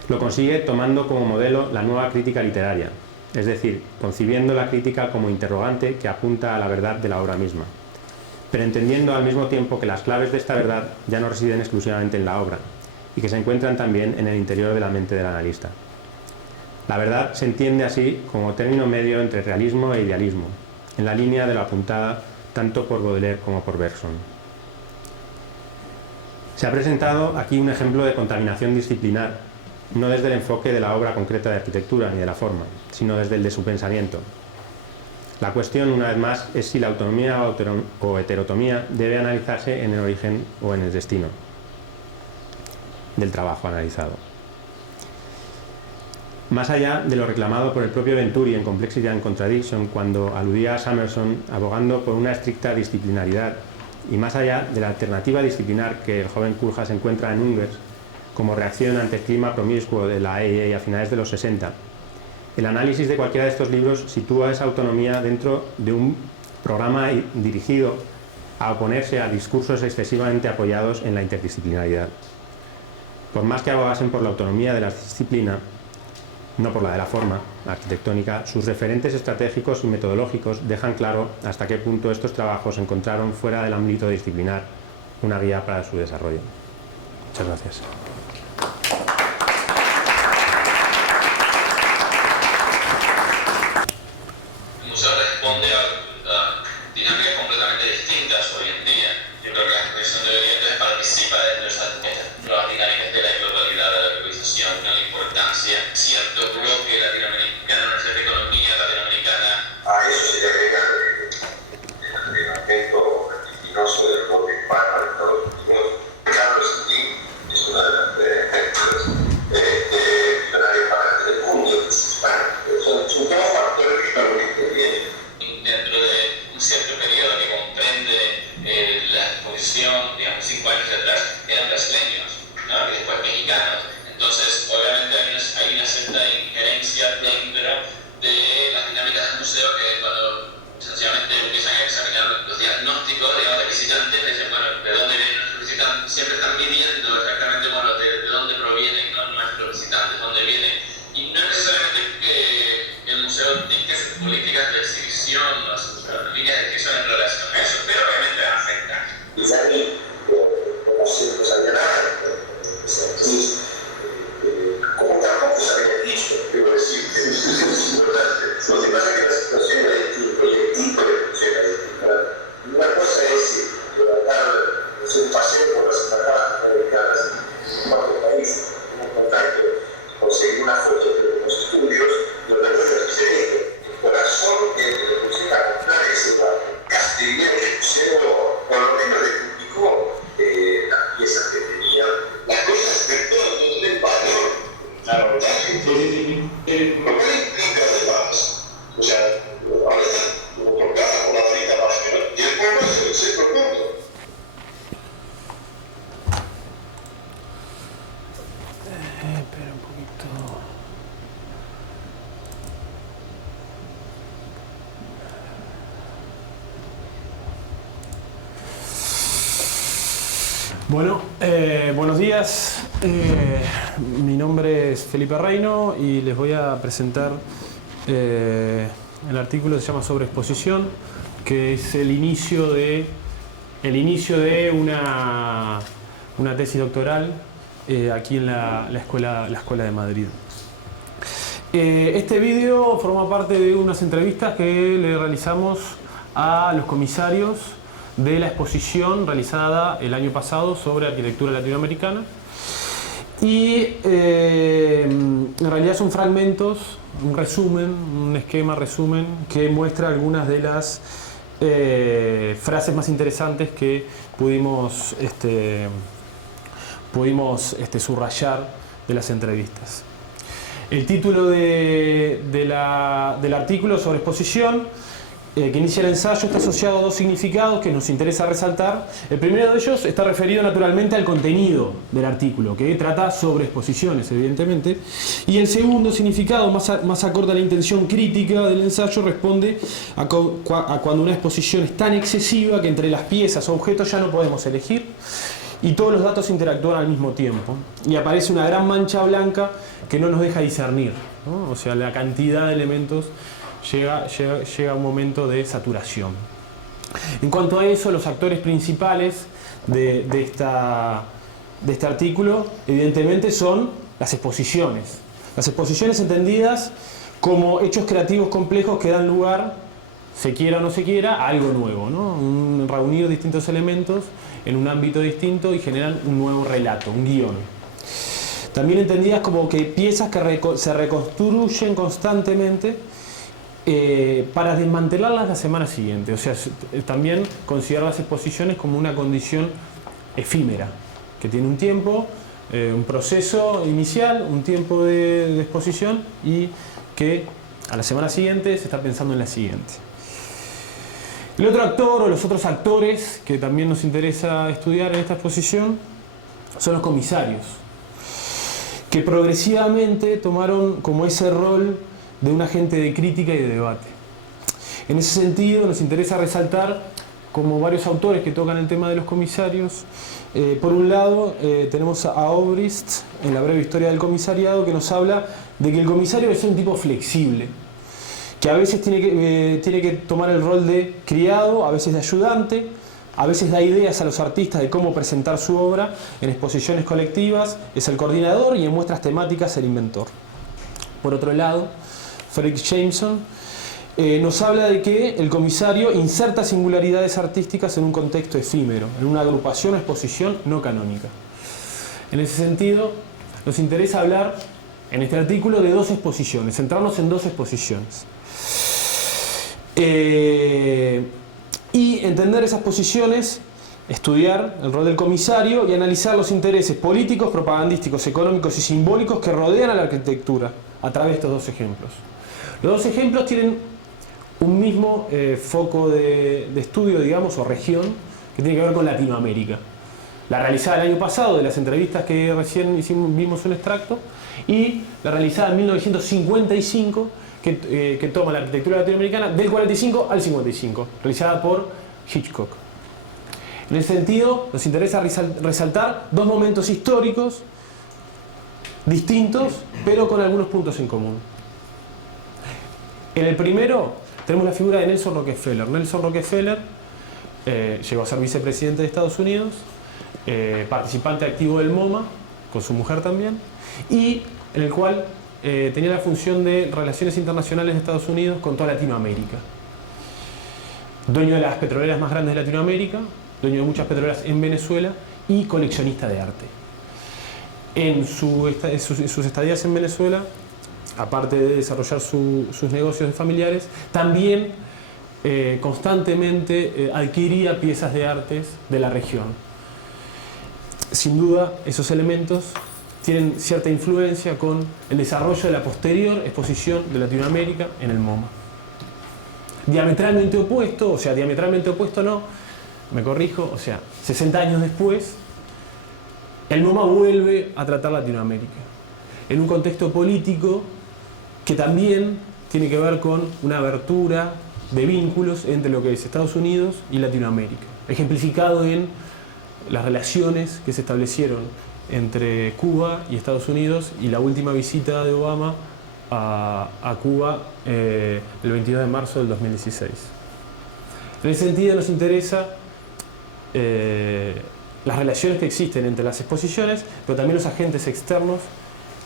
Lo consigue tomando como modelo la nueva crítica literaria, es decir, concibiendo la crítica como interrogante que apunta a la verdad de la obra misma, pero entendiendo al mismo tiempo que las claves de esta verdad ya no residen exclusivamente en la obra y que se encuentran también en el interior de la mente del analista. La verdad se entiende así como término medio entre realismo e idealismo, en la línea de lo apuntada tanto por Baudelaire como por Bergson. Se ha presentado aquí un ejemplo de contaminación disciplinar, no desde el enfoque de la obra concreta de arquitectura ni de la forma, sino desde el de su pensamiento. La cuestión, una vez más, es si la autonomía o heterotomía debe analizarse en el origen o en el destino del trabajo analizado. Más allá de lo reclamado por el propio Venturi en Complexity and Contradiction, cuando aludía a Summerson abogando por una estricta disciplinaridad, y más allá de la alternativa disciplinar que el joven Koolhaas encuentra en Ungers como reacción ante el clima promiscuo de la AIA a finales de los 60, el análisis de cualquiera de estos libros sitúa esa autonomía dentro de un programa dirigido a oponerse a discursos excesivamente apoyados en la interdisciplinaridad. Por más que abogasen por la autonomía de la disciplina, no por la de la forma arquitectónica, sus referentes estratégicos y metodológicos dejan claro hasta qué punto estos trabajos encontraron fuera del ámbito disciplinar una guía para su desarrollo. Muchas gracias. Se responde a la dinámica compleja cierto bloque latinoamericano, una cierta economía latinoamericana. A eso se le agrega el elemento vertiginoso del bloque hispano de Estados Unidos. Carlos Slim es una de las millonarios más grandes del mundo, que es hispano. Son todos factores que Carlos intervienen dentro de un cierto periodo que comprende la exposición, digamos, 5 años atrás, eran brasileños, ¿no? Y después mexicanos. Entonces, obviamente hay una cierta injerencia dentro de las dinámicas del museo que cuando sencillamente empiezan a examinar los diagnósticos de los visitantes, dicen, bueno, ¿de dónde vienen nuestros visitantes? Siempre están midiendo exactamente, bueno, de dónde provienen, ¿no?, nuestros visitantes, dónde vienen. Y no es necesariamente que el museo dicte sus políticas de exhibición o sus líneas de exhibición en relación a eso, pero obviamente afecta. Quizá a mí, como siempre sabía nada, como tampoco se había dicho, quiero decir, es importante. Lo que pasa es que la situación era distinta, y el tipo de situación era distinta. Una cosa es tratar de hacer un paseo por las embajadas americanas en cuatro países, un contacto, conseguir una foto de los estudios, y otra cosa es hacer esto. El corazón que le pusieron a comprar ese lugar. Castellía que pusieron, por lo menos le publicó las piezas que tenía, las cosas de todo tienen valor. Claro, sí. Lo cual implica además, o sea, ahora está tocada por la frita nacional y el pueblo es el centro del mundo. Espera un poquito. Bueno, buenos días. Mi nombre es Felipe Reino y les voy a presentar el artículo que se llama Sobreexposición, que es el inicio de una tesis doctoral aquí en la Escuela de Madrid. Este vídeo forma parte de unas entrevistas que le realizamos a los comisarios de la exposición realizada el año pasado sobre arquitectura latinoamericana, y en realidad son fragmentos, un resumen, un esquema resumen que muestra algunas de las frases más interesantes que pudimos subrayar de las entrevistas. El título del artículo sobre exposición que inicia el ensayo está asociado a dos significados que nos interesa resaltar. El primero de ellos está referido naturalmente al contenido del artículo, que trata sobre exposiciones, evidentemente. Y el segundo significado, más acorde a la intención crítica del ensayo, responde a cuando una exposición es tan excesiva que entre las piezas o objetos ya no podemos elegir y todos los datos interactúan al mismo tiempo. Y aparece una gran mancha blanca que no nos deja discernir, ¿no? O sea, la cantidad de elementos llega a un momento de saturación. En cuanto a eso, los actores principales de este artículo, evidentemente, son las exposiciones. Las exposiciones entendidas como hechos creativos complejos que dan lugar, se quiera o no se quiera, a algo nuevo, ¿no? Reunir distintos elementos en un ámbito distinto y generan un nuevo relato, un guión. También entendidas como que piezas que se reconstruyen constantemente para desmantelarlas la semana siguiente. O sea, también considerar las exposiciones como una condición efímera, que tiene un tiempo, un proceso inicial, un tiempo de exposición, y que a la semana siguiente se está pensando en la siguiente. El otro actor, o los otros actores que también nos interesa estudiar en esta exposición, son los comisarios, que progresivamente tomaron como ese rol de un agente de crítica y de debate. En ese sentido nos interesa resaltar como varios autores que tocan el tema de los comisarios. Por un lado tenemos a Obrist en La breve historia del comisariado, que nos habla de que el comisario es un tipo flexible, que a veces tiene que tomar el rol de criado, a veces de ayudante, a veces da ideas a los artistas de cómo presentar su obra en exposiciones colectivas, es el coordinador, y en muestras temáticas el inventor. Por otro lado, Fredric Jameson nos habla de que el comisario inserta singularidades artísticas en un contexto efímero, en una agrupación o exposición no canónica. En ese sentido, nos interesa hablar en este artículo de dos exposiciones, centrarnos en dos exposiciones. Y entender esas posiciones, estudiar el rol del comisario y analizar los intereses políticos, propagandísticos, económicos y simbólicos que rodean a la arquitectura a través de estos dos ejemplos. Los dos ejemplos tienen un mismo foco de estudio, digamos, o región, que tiene que ver con Latinoamérica. La realizada el año pasado, de las entrevistas que recién vimos un extracto, y la realizada en 1955, que toma la arquitectura latinoamericana del 45 al 55, realizada por Hitchcock. En ese sentido, nos interesa resaltar dos momentos históricos distintos, pero con algunos puntos en común. En el primero, tenemos la figura de Nelson Rockefeller. Nelson Rockefeller llegó a ser vicepresidente de Estados Unidos, participante activo del MoMA, con su mujer también, y en el cual tenía la función de relaciones internacionales de Estados Unidos con toda Latinoamérica. Dueño de las petroleras más grandes de Latinoamérica, dueño de muchas petroleras en Venezuela y coleccionista de arte. En sus estadías en Venezuela, aparte de desarrollar sus negocios familiares, también constantemente adquiría piezas de artes de la región. Sin duda, esos elementos tienen cierta influencia con el desarrollo de la posterior exposición de Latinoamérica en el MoMA. Diametralmente opuesto, o sea, diametralmente opuesto no, me corrijo, o sea, 60 años después, el MoMA vuelve a tratar Latinoamérica, en un contexto político que también tiene que ver con una abertura de vínculos entre lo que es Estados Unidos y Latinoamérica, ejemplificado en las relaciones que se establecieron entre Cuba y Estados Unidos y la última visita de Obama a Cuba el 22 de marzo del 2016. En ese sentido nos interesa las relaciones que existen entre las exposiciones, pero también los agentes externos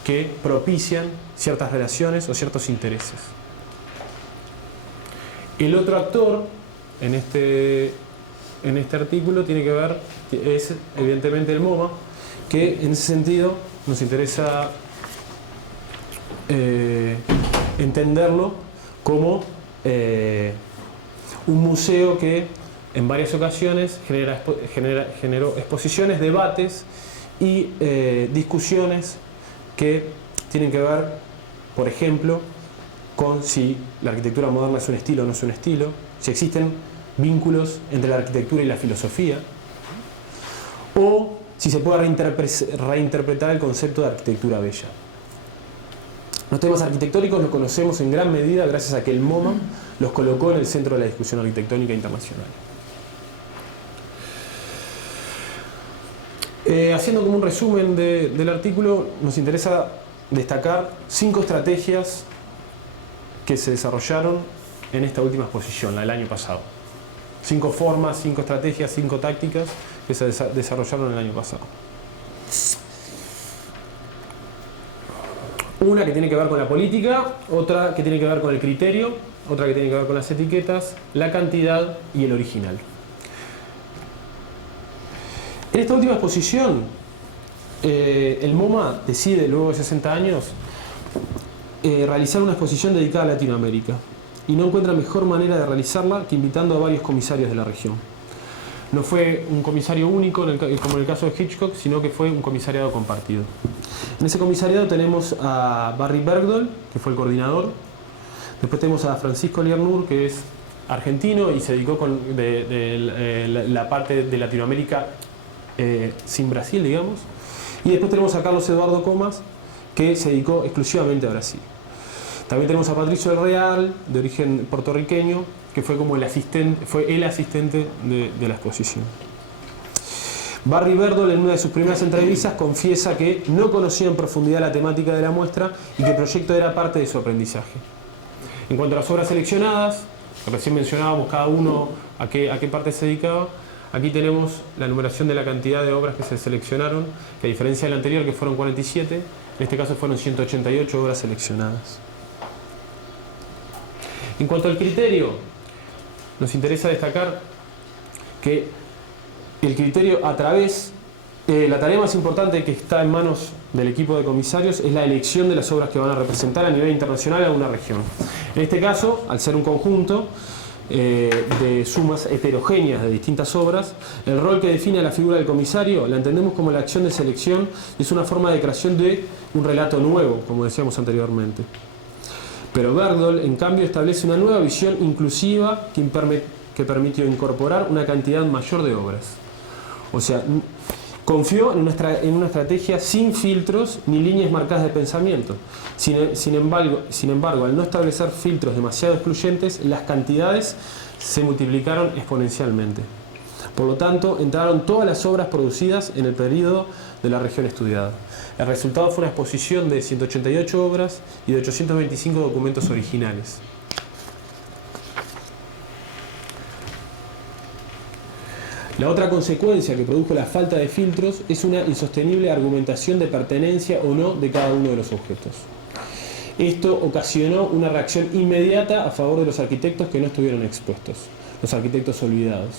que propician ciertas relaciones o ciertos intereses. El otro actor en este artículo tiene que ver, es evidentemente el MoMA, que en ese sentido nos interesa entenderlo como un museo que en varias ocasiones generó exposiciones, debates y discusiones que tienen que ver, por ejemplo, con si la arquitectura moderna es un estilo o no es un estilo, si existen vínculos entre la arquitectura y la filosofía, o si se puede reinterpretar el concepto de arquitectura bella. Los temas arquitectónicos los conocemos en gran medida gracias a que el MoMA los colocó en el centro de la discusión arquitectónica internacional. Haciendo como un resumen del artículo, nos interesa destacar 5 estrategias que se desarrollaron en esta última exposición, la del año pasado. 5 formas, 5 estrategias, 5 tácticas que se desarrollaron el año pasado. Una que tiene que ver con la política, otra que tiene que ver con el criterio, otra que tiene que ver con las etiquetas, la cantidad y el original. En esta última exposición, el MoMA decide, luego de 60 años, realizar una exposición dedicada a Latinoamérica. Y no encuentra mejor manera de realizarla que invitando a varios comisarios de la región. No fue un comisario único, como en el caso de Hitchcock, sino que fue un comisariado compartido. En ese comisariado tenemos a Barry Bergdoll, que fue el coordinador. Después tenemos a Francisco Liernur, que es argentino y se dedicó la parte de Latinoamérica sin Brasil, digamos. Y después tenemos a Carlos Eduardo Comas, que se dedicó exclusivamente a Brasil. También tenemos a Patricio del Real, de origen puertorriqueño, que fue como el asistente de la exposición. Barry Bergdoll, en una de sus primeras entrevistas, confiesa que no conocía en profundidad la temática de la muestra y que el proyecto era parte de su aprendizaje. En cuanto a las obras seleccionadas, recién mencionábamos cada uno a qué parte se dedicaba. Aquí tenemos la numeración de la cantidad de obras que se seleccionaron, que a diferencia del anterior, que fueron 47, en este caso fueron 188 obras seleccionadas. En cuanto al criterio, nos interesa destacar que el criterio a través, la tarea más importante que está en manos del equipo de comisarios es la elección de las obras que van a representar a nivel internacional a una región. En este caso, al ser un conjunto de sumas heterogéneas de distintas obras, el rol que define a la figura del comisario la entendemos como la acción de selección y es una forma de creación de un relato nuevo, como decíamos anteriormente. Pero Bergdoll, en cambio, establece una nueva visión inclusiva que permitió incorporar una cantidad mayor de obras. O sea, confió en una estrategia sin filtros ni líneas marcadas de pensamiento. Sin embargo, al no establecer filtros demasiado excluyentes, las cantidades se multiplicaron exponencialmente. Por lo tanto, entraron todas las obras producidas en el periodo de la región estudiada. El resultado fue una exposición de 188 obras y de 825 documentos originales. La otra consecuencia que produjo la falta de filtros es una insostenible argumentación de pertenencia o no de cada uno de los objetos. Esto ocasionó una reacción inmediata a favor de los arquitectos que no estuvieron expuestos, los arquitectos olvidados.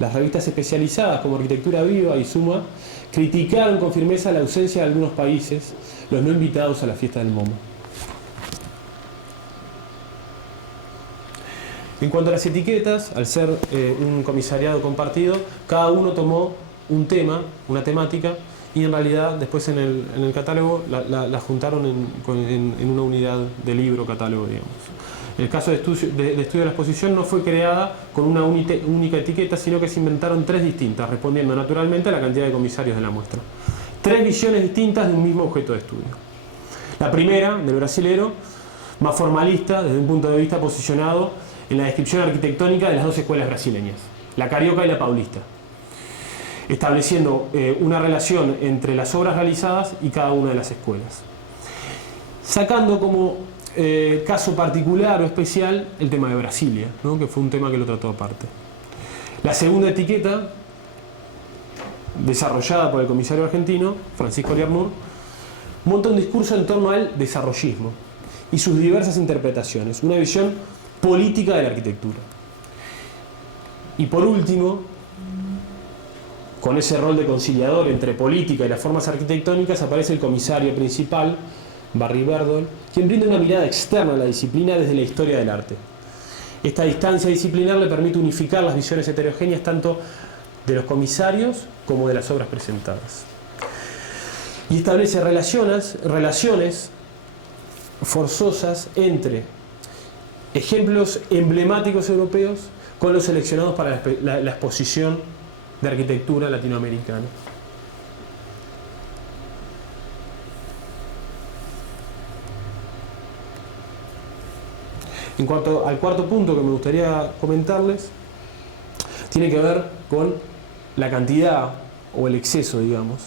Las revistas especializadas como Arquitectura Viva y Suma criticaron con firmeza la ausencia de algunos países, los no invitados a la fiesta del MoMA. En cuanto a las etiquetas, al ser un comisariado compartido, cada uno tomó un tema, una temática, y en realidad después en el catálogo la juntaron en una unidad de libro catálogo, digamos. El caso de estudio de la exposición no fue creada con una única etiqueta, sino que se inventaron 3 distintas, respondiendo naturalmente a la cantidad de comisarios de la muestra. 3 visiones distintas de un mismo objeto de estudio. La primera, del brasilero, más formalista, desde un punto de vista posicionado en la descripción arquitectónica de las 2 escuelas brasileñas, la carioca y la paulista, estableciendo una relación entre las obras realizadas y cada una de las escuelas, sacando como caso particular o especial el tema de Brasilia, ¿no? Que fue un tema que lo trató aparte. La segunda etiqueta, desarrollada por el comisario argentino Francisco Liarnur, monta un discurso en torno al desarrollismo y sus diversas interpretaciones, una visión política de la arquitectura. Y por último, con ese rol de conciliador entre política y las formas arquitectónicas, aparece el comisario principal, Barry Bergdoll, quien brinda una mirada externa a la disciplina desde la historia del arte. Esta distancia disciplinar le permite unificar las visiones heterogéneas tanto de los comisarios como de las obras presentadas. Y establece relaciones forzosas entre ejemplos emblemáticos europeos con los seleccionados para la exposición de arquitectura latinoamericana. En cuanto al cuarto punto que me gustaría comentarles, tiene que ver con la cantidad o el exceso, digamos.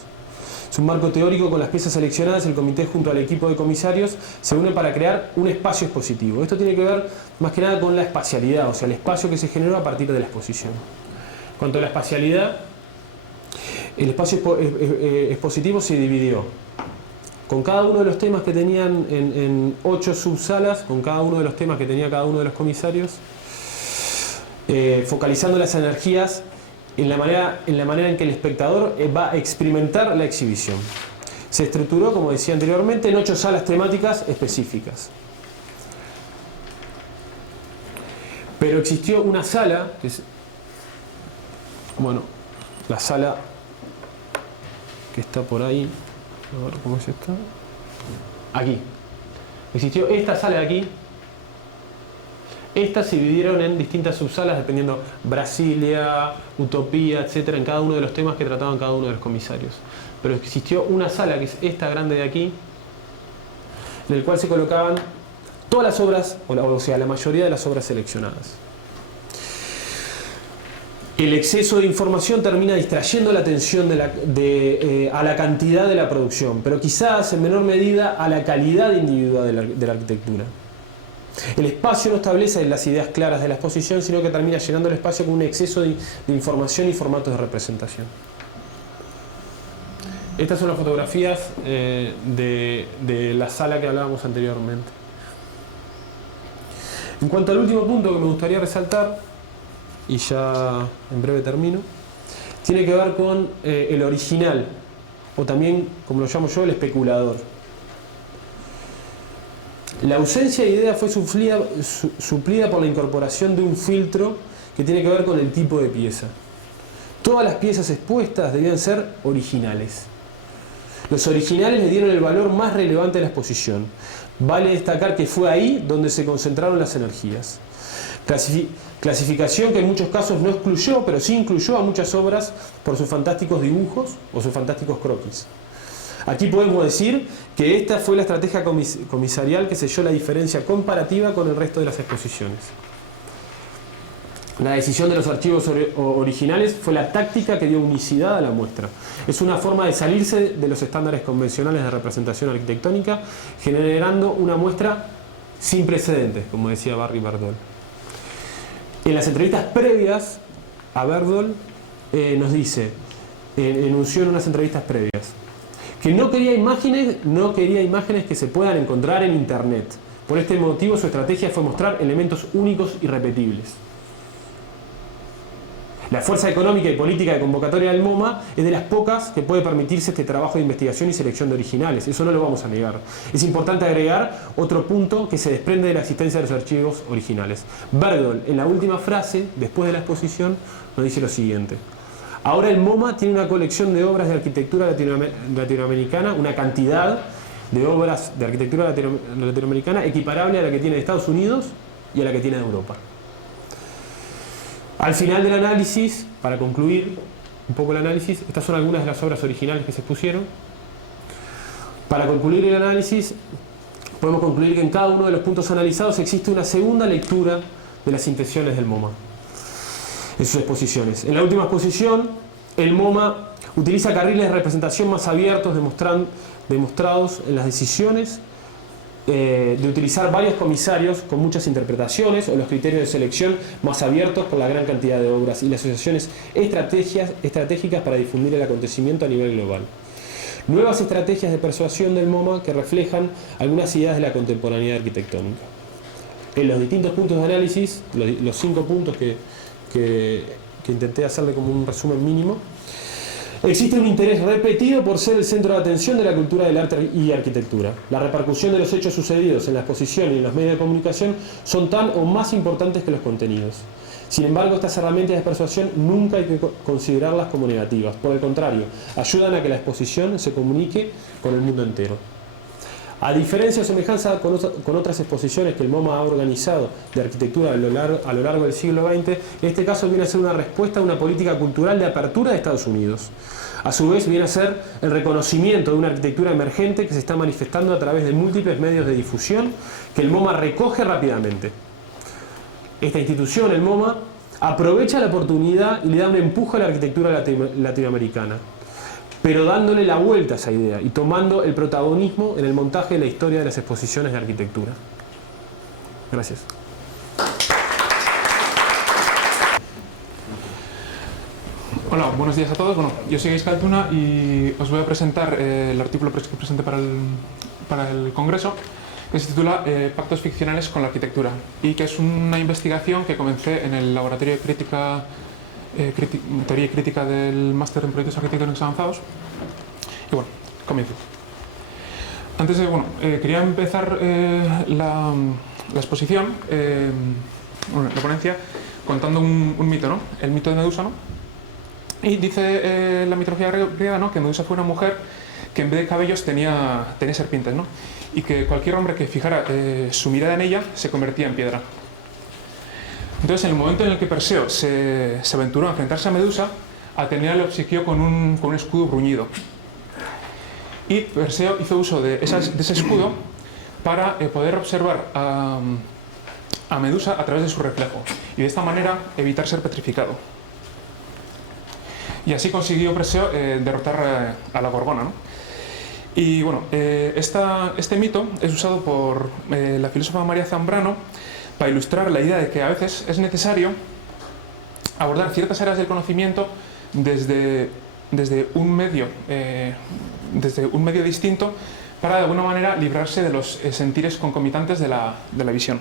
Es un marco teórico con las piezas seleccionadas, el comité junto al equipo de comisarios se une para crear un espacio expositivo. Esto tiene que ver más que nada con la espacialidad, o sea, el espacio que se generó a partir de la exposición. En cuanto a la espacialidad, el espacio expositivo se dividió con cada uno de los temas que tenían en 8 subsalas, con cada uno de los temas que tenía cada uno de los comisarios, focalizando las energías en la manera en que el espectador va a experimentar la exhibición. Se estructuró, como decía anteriormente, en 8 salas temáticas específicas. Pero existió una sala, que es, bueno, la sala que está por ahí, a ver cómo es esta, aquí. Existió esta sala de aquí. Estas se dividieron en distintas subsalas dependiendo Brasilia, Utopía, etcétera, en cada uno de los temas que trataban cada uno de los comisarios. Pero existió una sala, que es esta grande de aquí, en el cual se colocaban todas las obras, o sea, la mayoría de las obras seleccionadas. El exceso de información termina distrayendo la atención a la cantidad de la producción, pero quizás en menor medida a la calidad individual de la arquitectura. El espacio no establece las ideas claras de la exposición, sino que termina llenando el espacio con un exceso de información y formatos de representación. Estas son las fotografías de la sala que hablábamos anteriormente. En cuanto al último punto que me gustaría resaltar, y ya en breve termino, tiene que ver con el original o también, como lo llamo yo, el especulador. La ausencia de idea fue suplida por la incorporación de un filtro que tiene que ver con el tipo de pieza. Todas las piezas expuestas debían ser originales. Los originales le dieron el valor más relevante a la exposición. Vale destacar que fue ahí donde se concentraron las energías. Clasificación que en muchos casos no excluyó, pero sí incluyó a muchas obras por sus fantásticos dibujos o sus fantásticos croquis. Aquí podemos decir que esta fue la estrategia comisarial que selló la diferencia comparativa con el resto de las exposiciones. La decisión de los archivos originales fue la táctica que dio unicidad a la muestra. Es una forma de salirse de los estándares convencionales de representación arquitectónica, generando una muestra sin precedentes, como decía Barry Berdol. En las entrevistas previas a Berdol nos dice, enunció en unas entrevistas previas, que no quería imágenes que se puedan encontrar en Internet. Por este motivo su estrategia fue mostrar elementos únicos y repetibles. La fuerza económica y política de convocatoria del MoMA es de las pocas que puede permitirse este trabajo de investigación y selección de originales. Eso no lo vamos a negar. Es importante agregar otro punto que se desprende de la existencia de los archivos originales. Berdol, en la última frase, después de la exposición, nos dice lo siguiente. Ahora el MoMA tiene una colección de obras de arquitectura latinoamericana, una cantidad de obras de arquitectura latinoamericana equiparable a la que tiene de Estados Unidos y a la que tiene de Europa. Al final del análisis, para concluir un poco el análisis, estas son algunas de las obras originales que se expusieron. Para concluir el análisis, podemos concluir que en cada uno de los puntos analizados existe una segunda lectura de las intenciones del MoMA en sus exposiciones. En la última exposición, el MoMA utiliza carriles de representación más abiertos demostrados en las decisiones de utilizar varios comisarios con muchas interpretaciones o los criterios de selección más abiertos por la gran cantidad de obras y las asociaciones estratégicas para difundir el acontecimiento a nivel global. Nuevas estrategias de persuasión del MoMA que reflejan algunas ideas de la contemporaneidad arquitectónica. En los distintos puntos de análisis, los 5 puntos que intenté hacerle como un resumen mínimo, existe un interés repetido por ser el centro de atención de la cultura del arte y arquitectura. La repercusión de los hechos sucedidos en la exposición y en los medios de comunicación son tan o más importantes que los contenidos. Sin embargo, estas herramientas de persuasión nunca hay que considerarlas como negativas. Por el contrario, ayudan a que la exposición se comunique con el mundo entero. A diferencia o semejanza con otras exposiciones que el MoMA ha organizado de arquitectura a lo largo del siglo XX, en este caso viene a ser una respuesta a una política cultural de apertura de Estados Unidos. A su vez viene a ser el reconocimiento de una arquitectura emergente que se está manifestando a través de múltiples medios de difusión que el MoMA recoge rápidamente. Esta institución, el MoMA, aprovecha la oportunidad y le da un empuje a la arquitectura latinoamericana, pero dándole la vuelta a esa idea y tomando el protagonismo en el montaje de la historia de las exposiciones de arquitectura. Gracias. Hola, buenos días a todos. Bueno, yo soy Gaisca Altuna y os voy a presentar el artículo que presenté para el Congreso, que se titula Pactos ficcionales con la arquitectura, y que es una investigación que comencé en el Laboratorio de Teoría y Crítica del Máster en Proyectos Arquitectónicos Avanzados. Y bueno, comienzo. Antes de, quería empezar la exposición, la ponencia, contando un mito, ¿no? El mito de Medusa, ¿no? Y dice la mitología griega, ¿no?, que Medusa fue una mujer que en vez de cabellos tenía serpientes, ¿no? Y que cualquier hombre que fijara su mirada en ella se convertía en piedra. Entonces, en el momento en el que Perseo se aventuró a enfrentarse a Medusa, Atenea le obsequió con un escudo bruñido. Y Perseo hizo uso de ese escudo para poder observar a Medusa a través de su reflejo y de esta manera evitar ser petrificado. Y así consiguió Perseo derrotar a la Gorgona, ¿no? Y bueno, este mito es usado por la filósofa María Zambrano para ilustrar la idea de que a veces es necesario abordar ciertas áreas del conocimiento desde un medio distinto para de alguna manera librarse de los sentires concomitantes de la visión.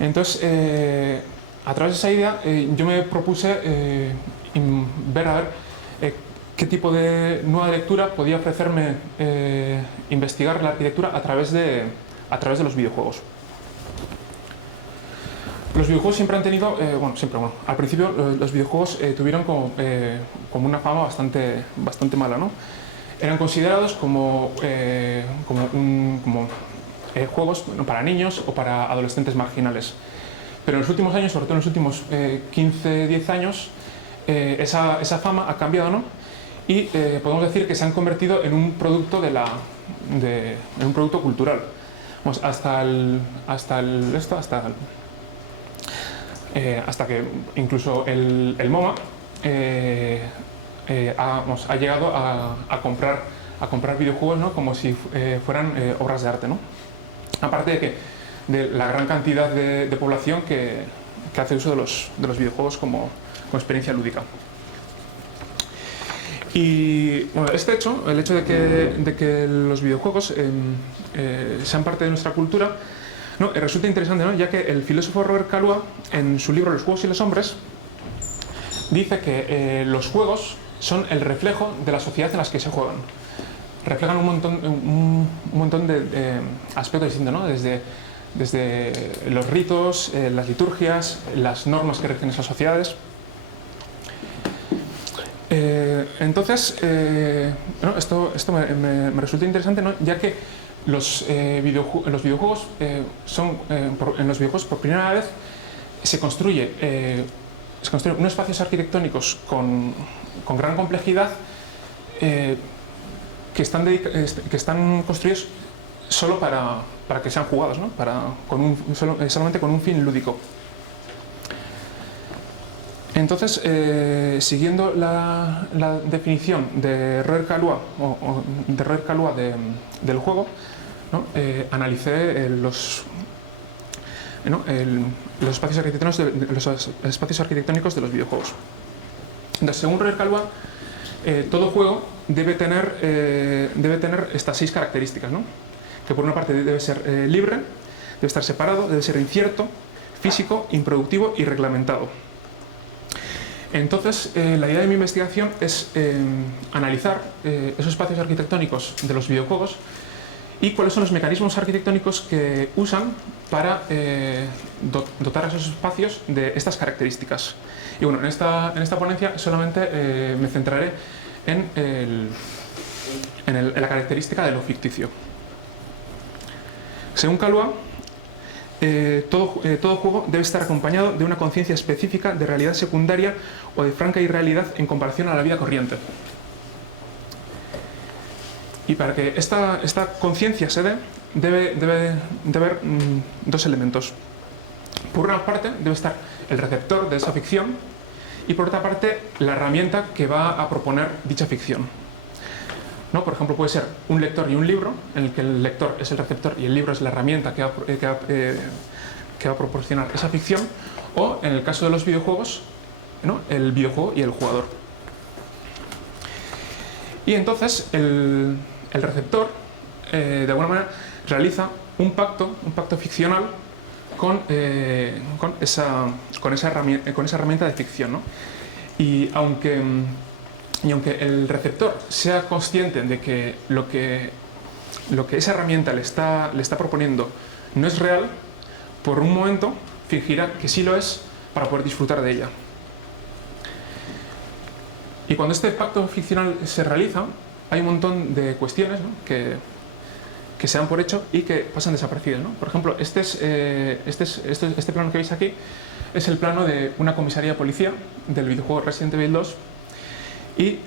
Entonces, a través de esa idea yo me propuse ver qué tipo de nueva lectura podía ofrecerme investigar la arquitectura a través de los videojuegos. Los videojuegos siempre han tenido, al principio los videojuegos tuvieron como una fama bastante mala, ¿no? Eran considerados como juegos para niños o para adolescentes marginales. Pero en los últimos años, sobre todo en los últimos 15-10 años, esa fama ha cambiado, ¿no? Y podemos decir que se han convertido en un producto en un producto cultural. Vamos, hasta que incluso el MoMA ha llegado a comprar videojuegos, ¿no? Como si fueran obras de arte, ¿no? Aparte de la gran cantidad de población que hace uso de los videojuegos como experiencia lúdica. Y bueno, el hecho de que los videojuegos sean parte de nuestra cultura, ¿no? Resulta interesante, ¿no? Ya que el filósofo Robert Caillois, en su libro Los juegos y los hombres, dice que los juegos son el reflejo de la sociedad en las que se juegan. Reflejan un montón de aspectos distintos, ¿no? Desde los ritos, las liturgias, las normas que rigen esas sociedades. Entonces, esto me resulta interesante, ¿no? Ya que los videojuegos en los videojuegos por primera vez se construyen unos espacios arquitectónicos con gran complejidad que están construidos solo para que sean jugados, ¿no? Solamente con un fin lúdico. Entonces, siguiendo la definición de Robert Caillois del juego, ¿no? Analicé los espacios arquitectónicos de los videojuegos. Entonces, según Robert Caillois, todo juego debe tener estas 6 características, ¿no? Que por una parte debe ser libre, debe estar separado, debe ser incierto, físico, improductivo y reglamentado. Entonces, la idea de mi investigación es analizar esos espacios arquitectónicos de los videojuegos y cuáles son los mecanismos arquitectónicos que usan para dotar a esos espacios de estas características. Y bueno, en esta ponencia solamente me centraré en la característica de lo ficticio. Según Caillois, todo juego debe estar acompañado de una conciencia específica de realidad secundaria o de franca irrealidad en comparación a la vida corriente. Y para que esta conciencia se dé, debe haber 2 elementos. Por una parte, debe estar el receptor de esa ficción y por otra parte, la herramienta que va a proponer dicha ficción. ¿No? Por ejemplo, puede ser un lector y un libro, en el que el lector es el receptor y el libro es la herramienta que va a proporcionar esa ficción, o en el caso de los videojuegos, ¿no? El videojuego y el jugador. Y entonces el receptor, de alguna manera, realiza un pacto ficcional con esa herramienta de ficción, ¿no? Y aunque el receptor sea consciente de que lo que esa herramienta le está proponiendo no es real, por un momento fingirá que sí lo es para poder disfrutar de ella. Y cuando este pacto ficcional se realiza, hay un montón de cuestiones, ¿no? que se dan por hecho y que pasan desaparecidas, ¿no? Por ejemplo, este plano que veis aquí es el plano de una comisaría de policía del videojuego Resident Evil 2. Y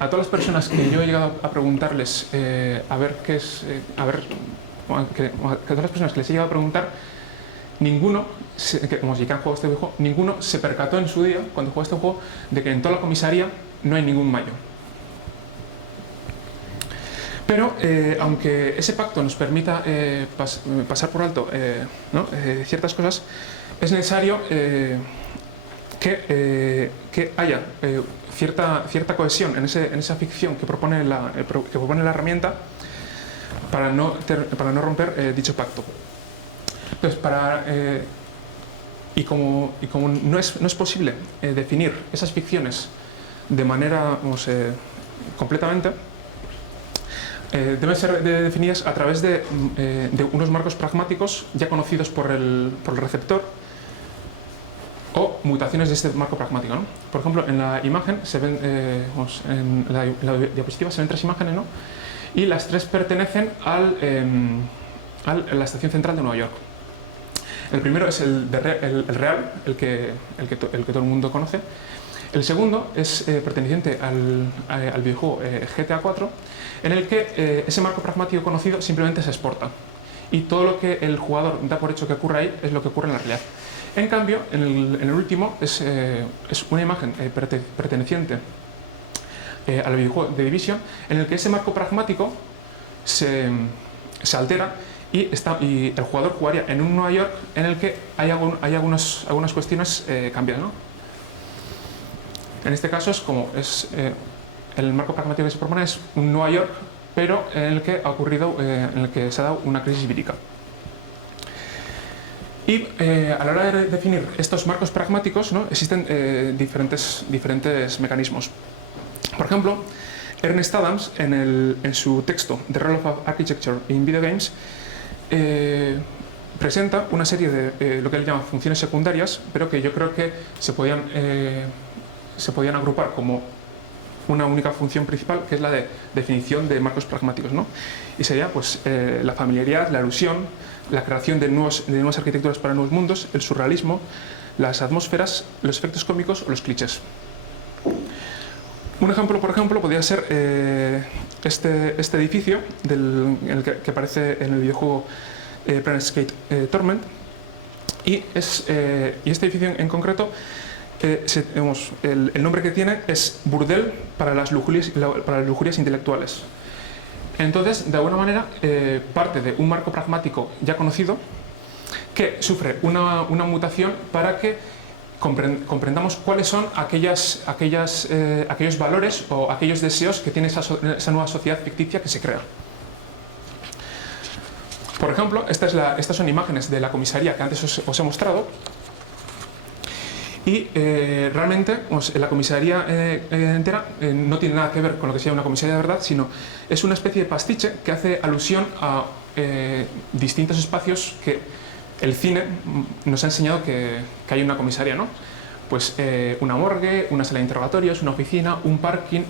a todas las personas que yo he llegado a preguntarles a todas las personas que les he llegado a preguntar, ninguno que han jugado este juego, ninguno se percató en su día, cuando jugó este juego, de que en toda la comisaría no hay ningún mayo. Pero aunque ese pacto nos permita pasar por alto ciertas cosas, es necesario que haya cierta cohesión en esa ficción que propone la herramienta para no romper dicho pacto. Entonces, como no es posible definir esas ficciones de manera completamente, deben ser definidas a través de unos marcos pragmáticos ya conocidos por el receptor o mutaciones de este marco pragmático, ¿no? Por ejemplo, en la imagen se ven, en la diapositiva se ven 3 imágenes, ¿no? Y las 3 pertenecen a la estación central de Nueva York. El primero es el real, el que todo el mundo conoce. El segundo es perteneciente al videojuego GTA 4, en el que ese marco pragmático conocido simplemente se exporta. Y todo lo que el jugador da por hecho que ocurre ahí es lo que ocurre en la realidad. En cambio, en el último es una imagen perteneciente al videojuego de Division, en el que ese marco pragmático se altera y el jugador jugaría en un Nueva York en el que hay algunas cuestiones cambiadas, ¿no? En este caso el marco pragmático que se propone es un Nueva York, pero en el que se ha dado una crisis vírica. Y a la hora de definir estos marcos pragmáticos, ¿no? Existen diferentes mecanismos. Por ejemplo, Ernest Adams, en su texto The Role of Architecture in Video Games, presenta una serie de lo que él llama funciones secundarias, pero que yo creo que se podían agrupar como una única función principal, que es la de definición de marcos pragmáticos, ¿no? Y sería pues, la familiaridad, la alusión, la creación de nuevas arquitecturas para nuevos mundos, el surrealismo, las atmósferas, los efectos cómicos o los clichés. Un ejemplo, por ejemplo, podría ser este edificio que aparece en el videojuego Planescape Torment, y este edificio en concreto, el nombre que tiene es Burdel para las lujurias intelectuales. Entonces, de alguna manera, parte de un marco pragmático ya conocido que sufre una mutación para que comprendamos cuáles son aquellos valores o aquellos deseos que tiene esa nueva sociedad ficticia que se crea. Por ejemplo, estas son imágenes de la comisaría que antes os he mostrado. Y realmente la comisaría entera no tiene nada que ver con lo que sea una comisaría de verdad, sino es una especie de pastiche que hace alusión a distintos espacios que el cine nos ha enseñado que hay una comisaría, ¿no? Pues una morgue, una sala de interrogatorios, una oficina, un parking,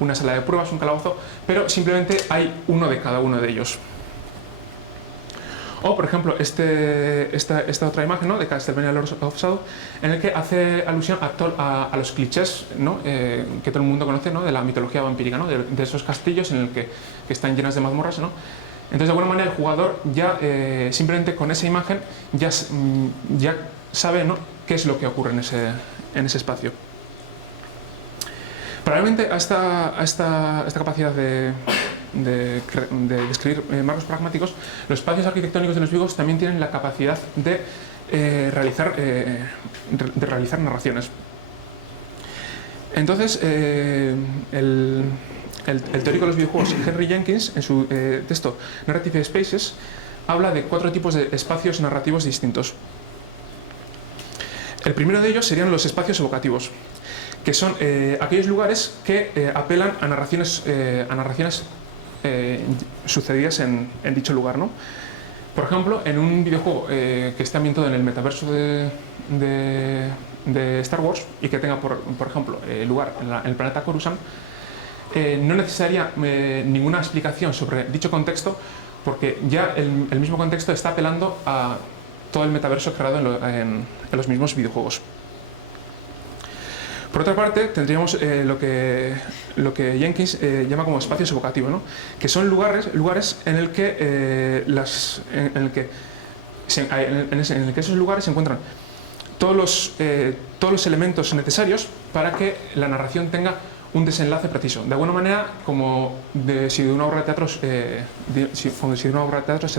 una sala de pruebas, un calabozo, pero simplemente hay uno de cada uno de ellos. O, por ejemplo, esta otra imagen, ¿no? De Castlevania Lords of Shadow, en el que hace alusión a los clichés, ¿no? Que todo el mundo conoce, ¿no? De la mitología vampírica, ¿no? De esos castillos en el que están llenas de mazmorras, ¿no? Entonces, de alguna manera, el jugador ya simplemente con esa imagen ya sabe, ¿no? Qué es lo que ocurre en ese espacio. Probablemente a esta capacidad de describir marcos pragmáticos, los espacios arquitectónicos de los videojuegos también tienen la capacidad de realizar narraciones. Entonces, el teórico de los videojuegos, Henry Jenkins, en su texto Narrative Spaces, habla de 4 tipos de espacios narrativos distintos. El primero de ellos serían los espacios evocativos, que son aquellos lugares que apelan a narraciones sucedidas en dicho lugar, ¿no? Por ejemplo, en un videojuego que esté ambientado en el metaverso de Star Wars y que tenga, por ejemplo, lugar en el planeta Coruscant, no necesitaría ninguna explicación sobre dicho contexto, porque ya el mismo contexto está apelando a todo el metaverso creado en los mismos videojuegos. Por otra parte, tendríamos lo que Jenkins llama como espacios evocativos, ¿no? Que son lugares en el que esos lugares se encuentran todos los elementos necesarios para que la narración tenga un desenlace preciso. De alguna manera, como si de una obra de teatro se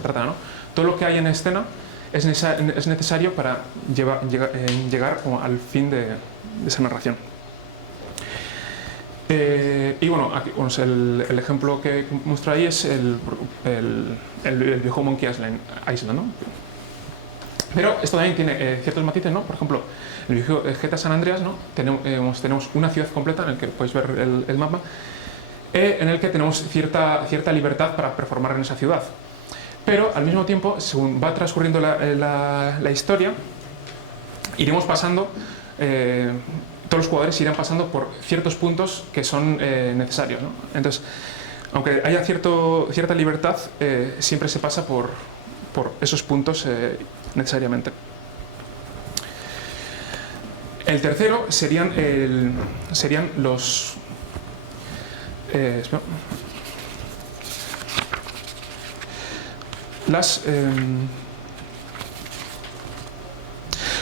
trata, ¿no? Todo lo que hay en escena es necesario para llegar al fin de esa narración. Y bueno, aquí, el ejemplo que muestro ahí es el viejo Monkey Island, ¿no? Pero esto también tiene ciertos matices, ¿no? Por ejemplo, el viejo GTA San Andreas, ¿no? Tenemos una ciudad completa en la que podéis ver el mapa, en el que tenemos cierta libertad para performar en esa ciudad. Pero al mismo tiempo, según va transcurriendo la historia, iremos pasando, todos los jugadores irán pasando por ciertos puntos que son necesarios, ¿no? Entonces, aunque haya cierta libertad, siempre se pasa por esos puntos necesariamente. El tercero serían los...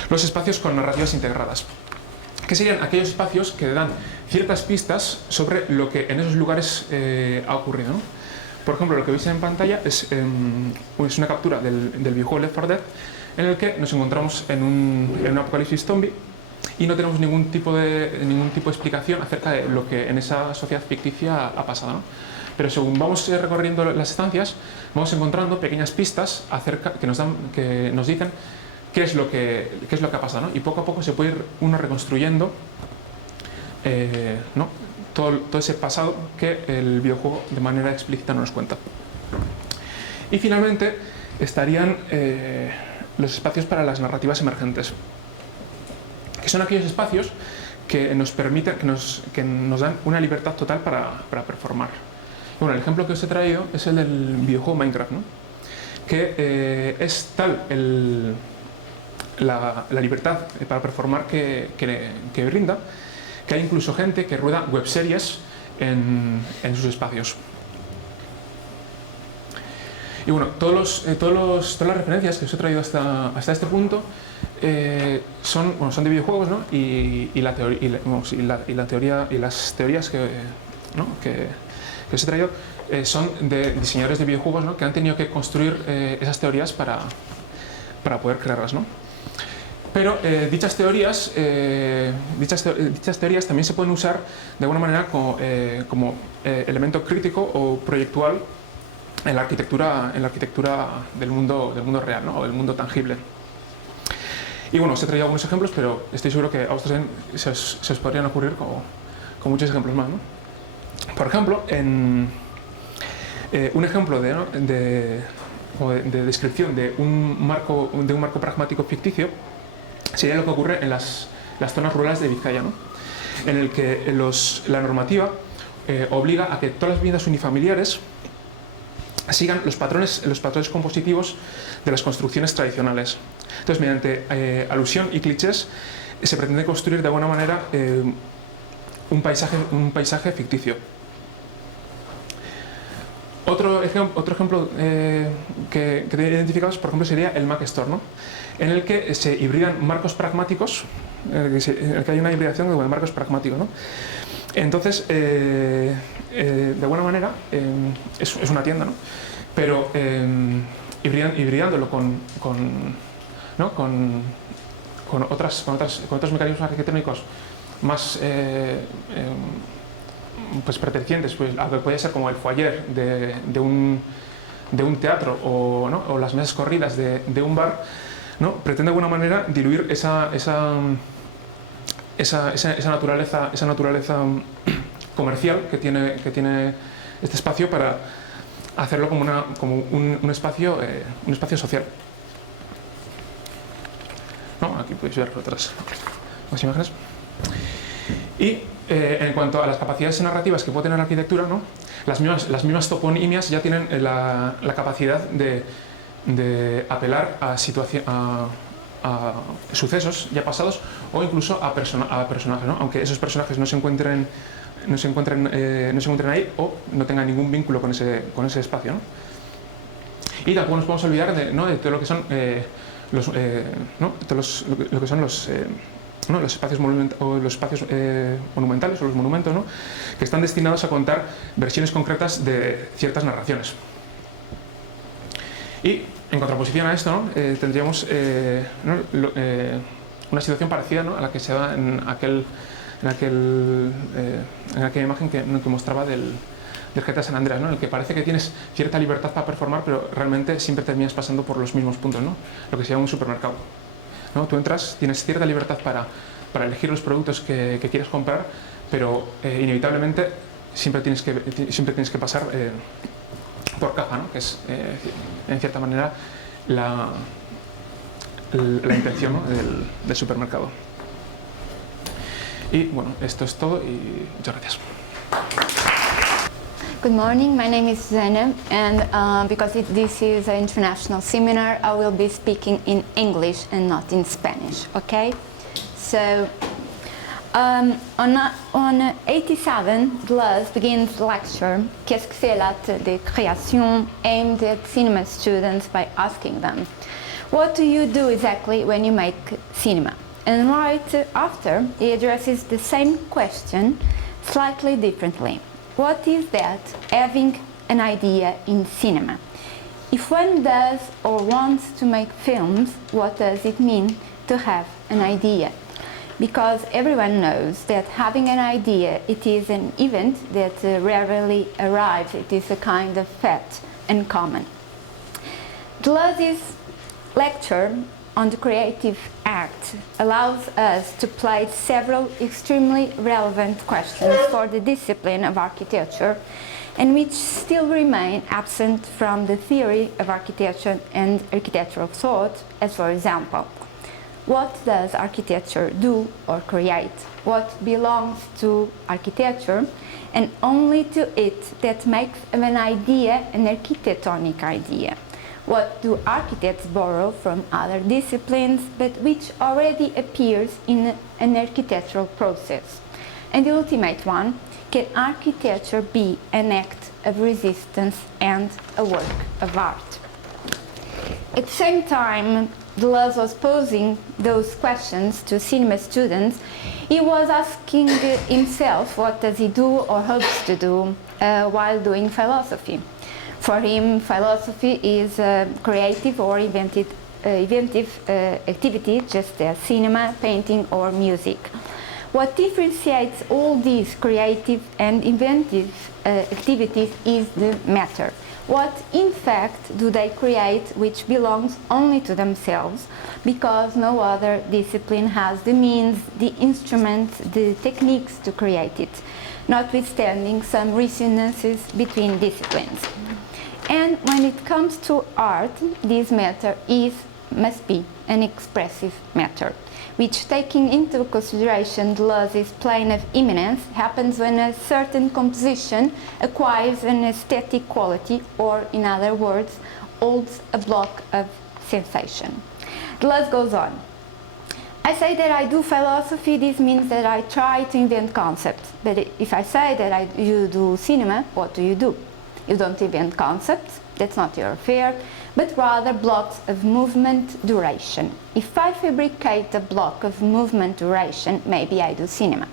los espacios con narrativas integradas, que serían aquellos espacios que dan ciertas pistas sobre lo que en esos lugares ha ocurrido, ¿no? Por ejemplo, lo que veis en pantalla es una captura del videojuego Left 4 Dead, en el que nos encontramos en un apocalipsis zombie y no tenemos ningún tipo de explicación acerca de lo que en esa sociedad ficticia ha pasado, ¿no? Pero según vamos recorriendo las estancias, vamos encontrando pequeñas pistas que nos dicen qué es lo que ha pasado, ¿no? Y poco a poco se puede ir uno reconstruyendo, ¿no? todo ese pasado que el videojuego de manera explícita no nos cuenta. Y finalmente estarían los espacios para las narrativas emergentes, que son aquellos espacios que nos permiten, que nos dan una libertad total para performar. Bueno, el ejemplo que os he traído es el del videojuego Minecraft, ¿no? Que es tal la libertad para performar que brinda, que hay incluso gente que rueda webseries en sus espacios. Y bueno, todas las referencias que os he traído hasta este punto son de videojuegos, ¿no? Y las teorías que os he traído son de diseñadores de videojuegos, ¿no? Que han tenido que construir esas teorías para poder crearlas, ¿no? Pero dichas teorías también se pueden usar de alguna manera como elemento crítico o proyectual en la arquitectura del mundo real, ¿no? O del mundo tangible. Y bueno, os he traído algunos ejemplos, pero estoy seguro que a vosotros se os podrían ocurrir con muchos ejemplos más, ¿no? Por ejemplo, un ejemplo de descripción de un marco pragmático ficticio sería lo que ocurre en las zonas rurales de Vizcaya, ¿no? En el que la normativa obliga a que todas las viviendas unifamiliares sigan los patrones compositivos de las construcciones tradicionales. Entonces, mediante alusión y clichés, se pretende construir de alguna manera un paisaje ficticio. Otro ejemplo que identificamos, por ejemplo, sería el Mac Store, ¿no? En el que se hibridan marcos pragmáticos, en el que hay una hibridación de marcos pragmáticos, ¿no? Entonces, de alguna manera, es una tienda, ¿no? Pero hibridándolo con otros mecanismos arquitectónicos más pues pertenecientes, pues a lo que puede ser como el foyer de un teatro o las mesas corridas de un bar, ¿no? Pretende de alguna manera diluir esa naturaleza comercial que tiene este espacio para hacerlo como un espacio social. ¿No? Aquí podéis ver otras imágenes. Y en cuanto a las capacidades narrativas que puede tener la arquitectura, ¿no? Las mismas toponimias ya tienen la capacidad de apelar a sucesos ya pasados o incluso a personajes, ¿no? Aunque esos personajes no se encuentren ahí o no tengan ningún vínculo con ese espacio, ¿no? Y tampoco nos podemos olvidar de todo lo que son los espacios monumentales o los monumentos, ¿no? Que están destinados a contar versiones concretas de ciertas narraciones. Y en contraposición a esto, ¿no? Tendríamos una situación parecida, ¿no? A la que se da en aquella imagen que mostraba del GTA San Andreas, ¿no? En el que parece que tienes cierta libertad para performar, pero realmente siempre terminas pasando por los mismos puntos, ¿no? Lo que se llama un supermercado, ¿no? Tú entras, tienes cierta libertad para elegir los productos que quieres comprar, pero inevitablemente siempre tienes que pasar por caja, ¿no? Que es en cierta manera la intención, ¿no? del supermercado. Y bueno, esto es todo y muchas gracias. Good morning, my name is Zena, and because this is an international seminar, I will be speaking in English and not in Spanish, okay? So, on 87, Deleuze begins the lecture, Qu'est-ce que c'est l'acte de création, aimed at cinema students by asking them, what do you do exactly when you make cinema? And right after, he addresses the same question slightly differently. What is that, having an idea in cinema? If one does or wants to make films, what does it mean to have an idea? Because everyone knows that having an idea, it is an event that rarely arrives. It is a kind of fact and common. Deleuze's lecture on the creative act allows us to place several extremely relevant questions for the discipline of architecture and which still remain absent from the theory of architecture and architectural thought, as for example, what does architecture do or create? What belongs to architecture and only to it that makes of an idea an architectonic idea? What do architects borrow from other disciplines, but which already appears in an architectural process? And the ultimate one, can architecture be an act of resistance and a work of art? At the same time, Deleuze was posing those questions to cinema students, he was asking himself what does he do or hopes to do while doing philosophy. For him, philosophy is a creative or inventive activity, just as cinema, painting or music. What differentiates all these creative and inventive activities is the matter. What, in fact, do they create which belongs only to themselves, because no other discipline has the means, the instruments, the techniques to create it, notwithstanding some resonances between disciplines. And when it comes to art, this matter must be an expressive matter, which, taking into consideration Deleuze's plane of immanence, happens when a certain composition acquires an aesthetic quality, or, in other words, holds a block of sensation. Deleuze goes on. I say that I do philosophy, this means that I try to invent concepts. But if I say that you do cinema, what do? You don't invent concepts, that's not your affair, but rather blocks of movement duration. If I fabricate a block of movement duration, maybe I do cinema.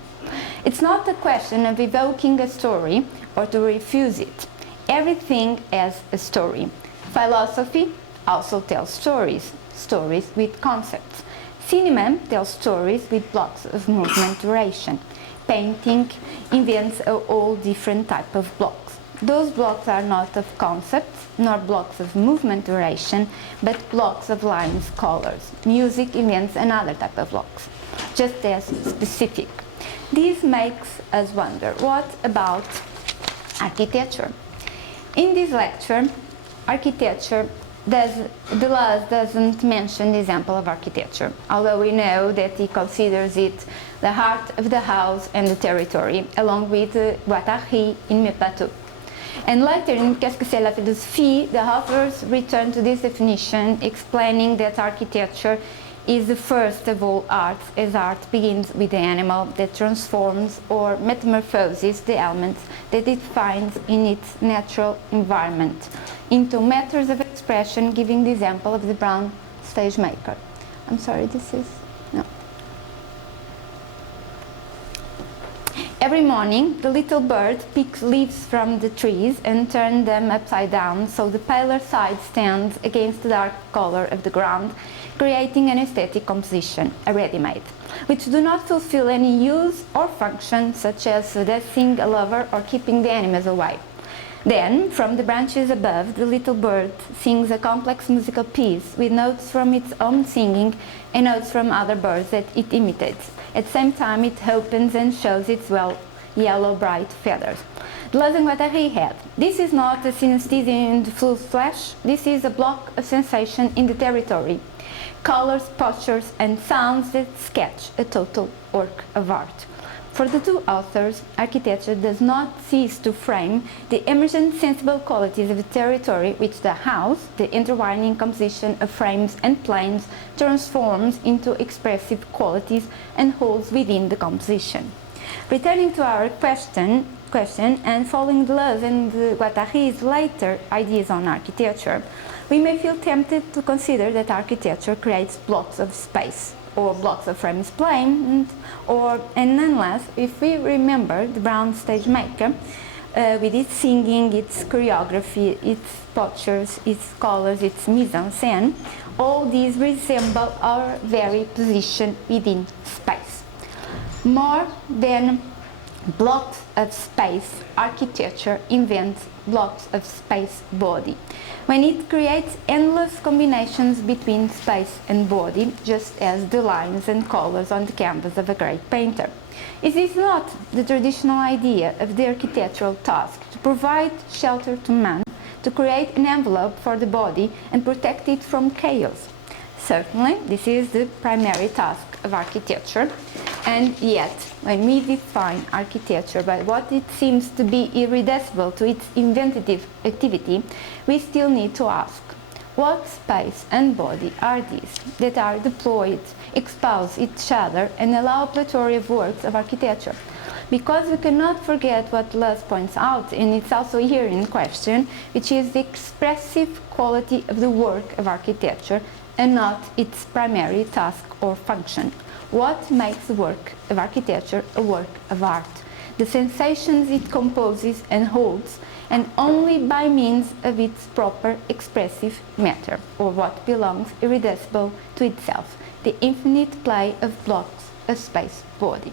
It's not a question of evoking a story or to refuse it. Everything has a story. Philosophy also tells stories, stories with concepts. Cinema tells stories with blocks of movement duration. Painting invents a whole different type of blocks. Those blocks are not of concepts, nor blocks of movement duration, but blocks of lines, colors. Music invents another type of blocks, just as specific. This makes us wonder, what about architecture? In this lecture, Deleuze doesn't mention the example of architecture, although we know that he considers it the heart of the house and the territory, along with Guattari in Mes Plateaux. And later in Qu'est-ce que c'est la philosophie, the authors return to this definition, explaining that architecture is the first of all arts, as art begins with the animal that transforms or metamorphoses the elements that it finds in its natural environment into matters of expression, giving the example of the brown stage maker. I'm sorry, no. Every morning, the little bird picks leaves from the trees and turns them upside down so the paler side stands against the dark color of the ground, creating an aesthetic composition, a ready-made, which do not fulfill any use or function, such as seducing a lover or keeping the enemies away. Then, from the branches above, the little bird sings a complex musical piece with notes from its own singing and notes from other birds that it imitates. At the same time, it opens and shows its yellow bright feathers. Deleuze and Guattari had. This is not a synesthesia in the full flesh, this is a block of sensation in the territory. Colors, postures and sounds that sketch a total work of art. For the two authors, architecture does not cease to frame the emergent sensible qualities of the territory which the house, the intertwining composition of frames and planes, transforms into expressive qualities and holds within the composition. Returning to our question and following Deleuze and Guattari's later ideas on architecture, we may feel tempted to consider that architecture creates blocks of space or blocks of frames plane, and nonetheless, if we remember the Brown stage maker, with its singing, its choreography, its postures, its colors, its mise-en-scène, all these resemble our very position within space. More than blocks of space, architecture invents blocks of space body. When it creates endless combinations between space and body, just as the lines and colors on the canvas of a great painter. It is not the traditional idea of the architectural task to provide shelter to man, to create an envelope for the body and protect it from chaos. Certainly, this is the primary task of architecture, and yet, when we define architecture by what it seems to be irreducible to its inventive activity, we still need to ask, what space and body are these that are deployed, expose each other, and allow a plethora of works of architecture? Because we cannot forget what Deleuze points out, and it's also here in question, which is the expressive quality of the work of architecture and not its primary task or function. What makes the work of architecture a work of art? The sensations it composes and holds, and only by means of its proper expressive matter, or what belongs irreducible to itself, the infinite play of blocks of space body.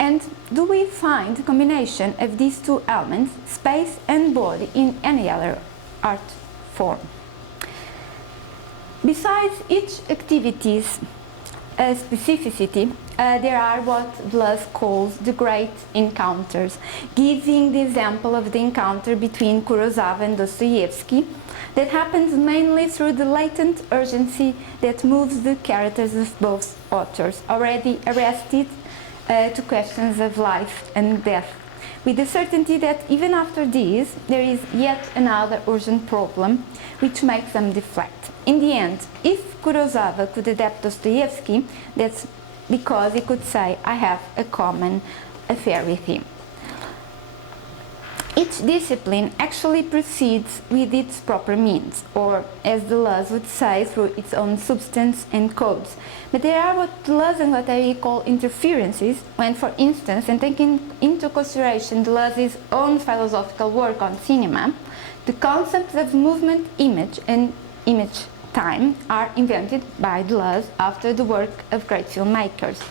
And do we find the combination of these two elements, space and body, in any other art form? Besides each activity's specificity, there are what Deleuze calls the great encounters, giving the example of the encounter between Kurosawa and Dostoevsky that happens mainly through the latent urgency that moves the characters of both authors, already arrested to questions of life and death, with the certainty that even after these, there is yet another urgent problem which makes them deflect. In the end, if Kurosawa could adapt Dostoevsky, that's because he could say, I have a common affair with him. Each discipline actually proceeds with its proper means, or as Deleuze would say, through its own substance and codes. But there are what Deleuze and Guattari call interferences, when, for instance, and taking into consideration Deleuze's own philosophical work on cinema, the concepts of movement, image, and image time are invented by Deleuze after the work of great filmmakers.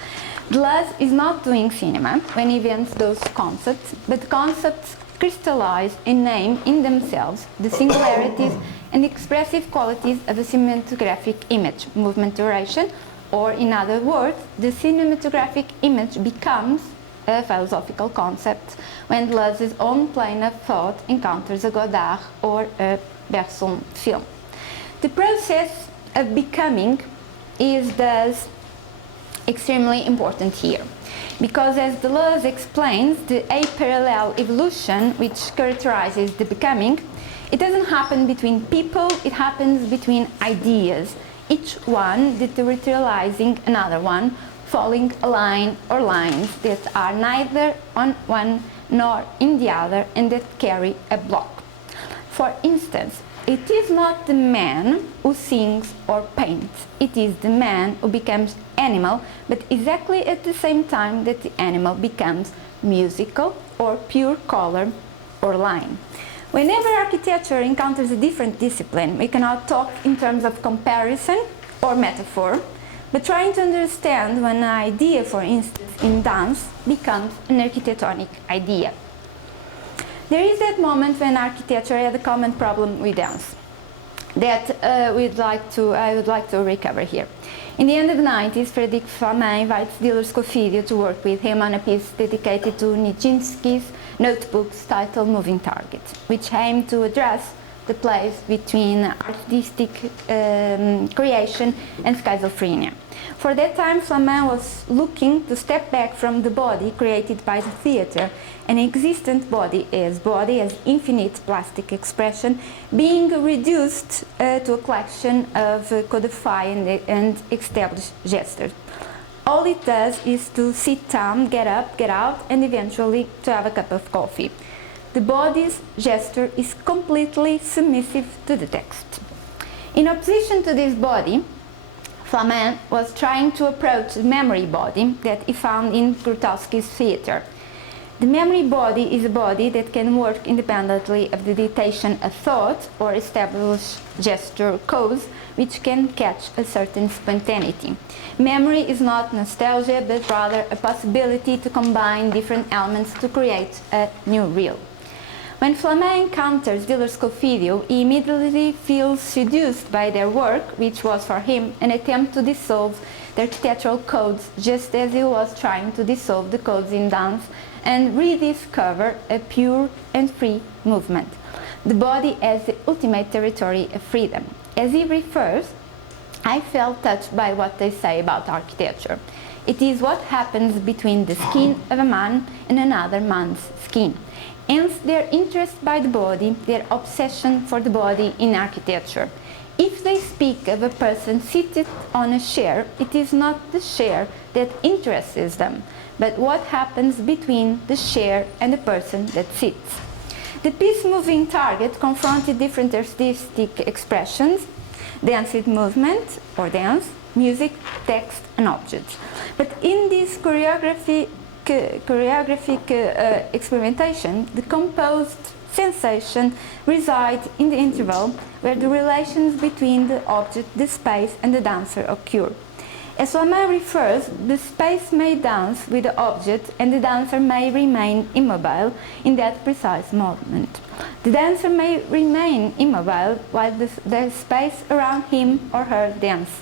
Deleuze is not doing cinema when he invents those concepts, but concepts crystallize and name in themselves the singularities and expressive qualities of a cinematographic image, movement, duration, or in other words, the cinematographic image becomes a philosophical concept when Deleuze's own plane of thought encounters a Godard or a Bresson film. The process of becoming is thus extremely important here, because as Deleuze explains, the aparallel evolution which characterizes the becoming, it doesn't happen between people, it happens between ideas, each one deteriorizing another one, following a line or lines that are neither on one nor in the other and that carry a block. For instance, it is not the man who sings or paints, it is the man who becomes animal, but exactly at the same time that the animal becomes musical or pure color or line. Whenever architecture encounters a different discipline, we cannot talk in terms of comparison or metaphor, but trying to understand when an idea, for instance, in dance, becomes an architectonic idea. There is that moment when architecture had a common problem with dance that I would like to recover here. In the end of the 90s, Frédéric Flamin invites Diller Scofidio to work with him on a piece dedicated to Nijinsky's notebook's title Moving Target, which aimed to address the place between artistic creation and schizophrenia. For that time, Flamin was looking to step back from the body created by the theatre, an existent body as infinite plastic expression, being reduced to a collection of codified and established gestures. All it does is to sit down, get up, get out, and eventually to have a cup of coffee. The body's gesture is completely submissive to the text. In opposition to this body, Flamin was trying to approach the memory body that he found in Grotowski's theatre. The memory body is a body that can work independently of the dictation of thought or establish gesture codes which can catch a certain spontaneity. Memory is not nostalgia, but rather a possibility to combine different elements to create a new real. When Flamin encounters Diller-Scofidio, he immediately feels seduced by their work, which was for him an attempt to dissolve the architectural codes, just as he was trying to dissolve the codes in dance and rediscover a pure and free movement. The body as the ultimate territory of freedom. As he refers, I felt touched by what they say about architecture. It is what happens between the skin of a man and another man's skin. Hence their interest by the body, their obsession for the body in architecture. If they speak of a person seated on a chair, it is not the chair that interests them, but what happens between the chair and the person that sits. The piece Moving Target confronted different artistic expressions, danced movement or dance, music, text and objects. But in this choreographic experimentation, the composed sensation resides in the interval where the relations between the object, the space and the dancer occur. As Flamin refers, the space may dance with the object and the dancer may remain immobile in that precise moment. The dancer may remain immobile while the space around him or her dances.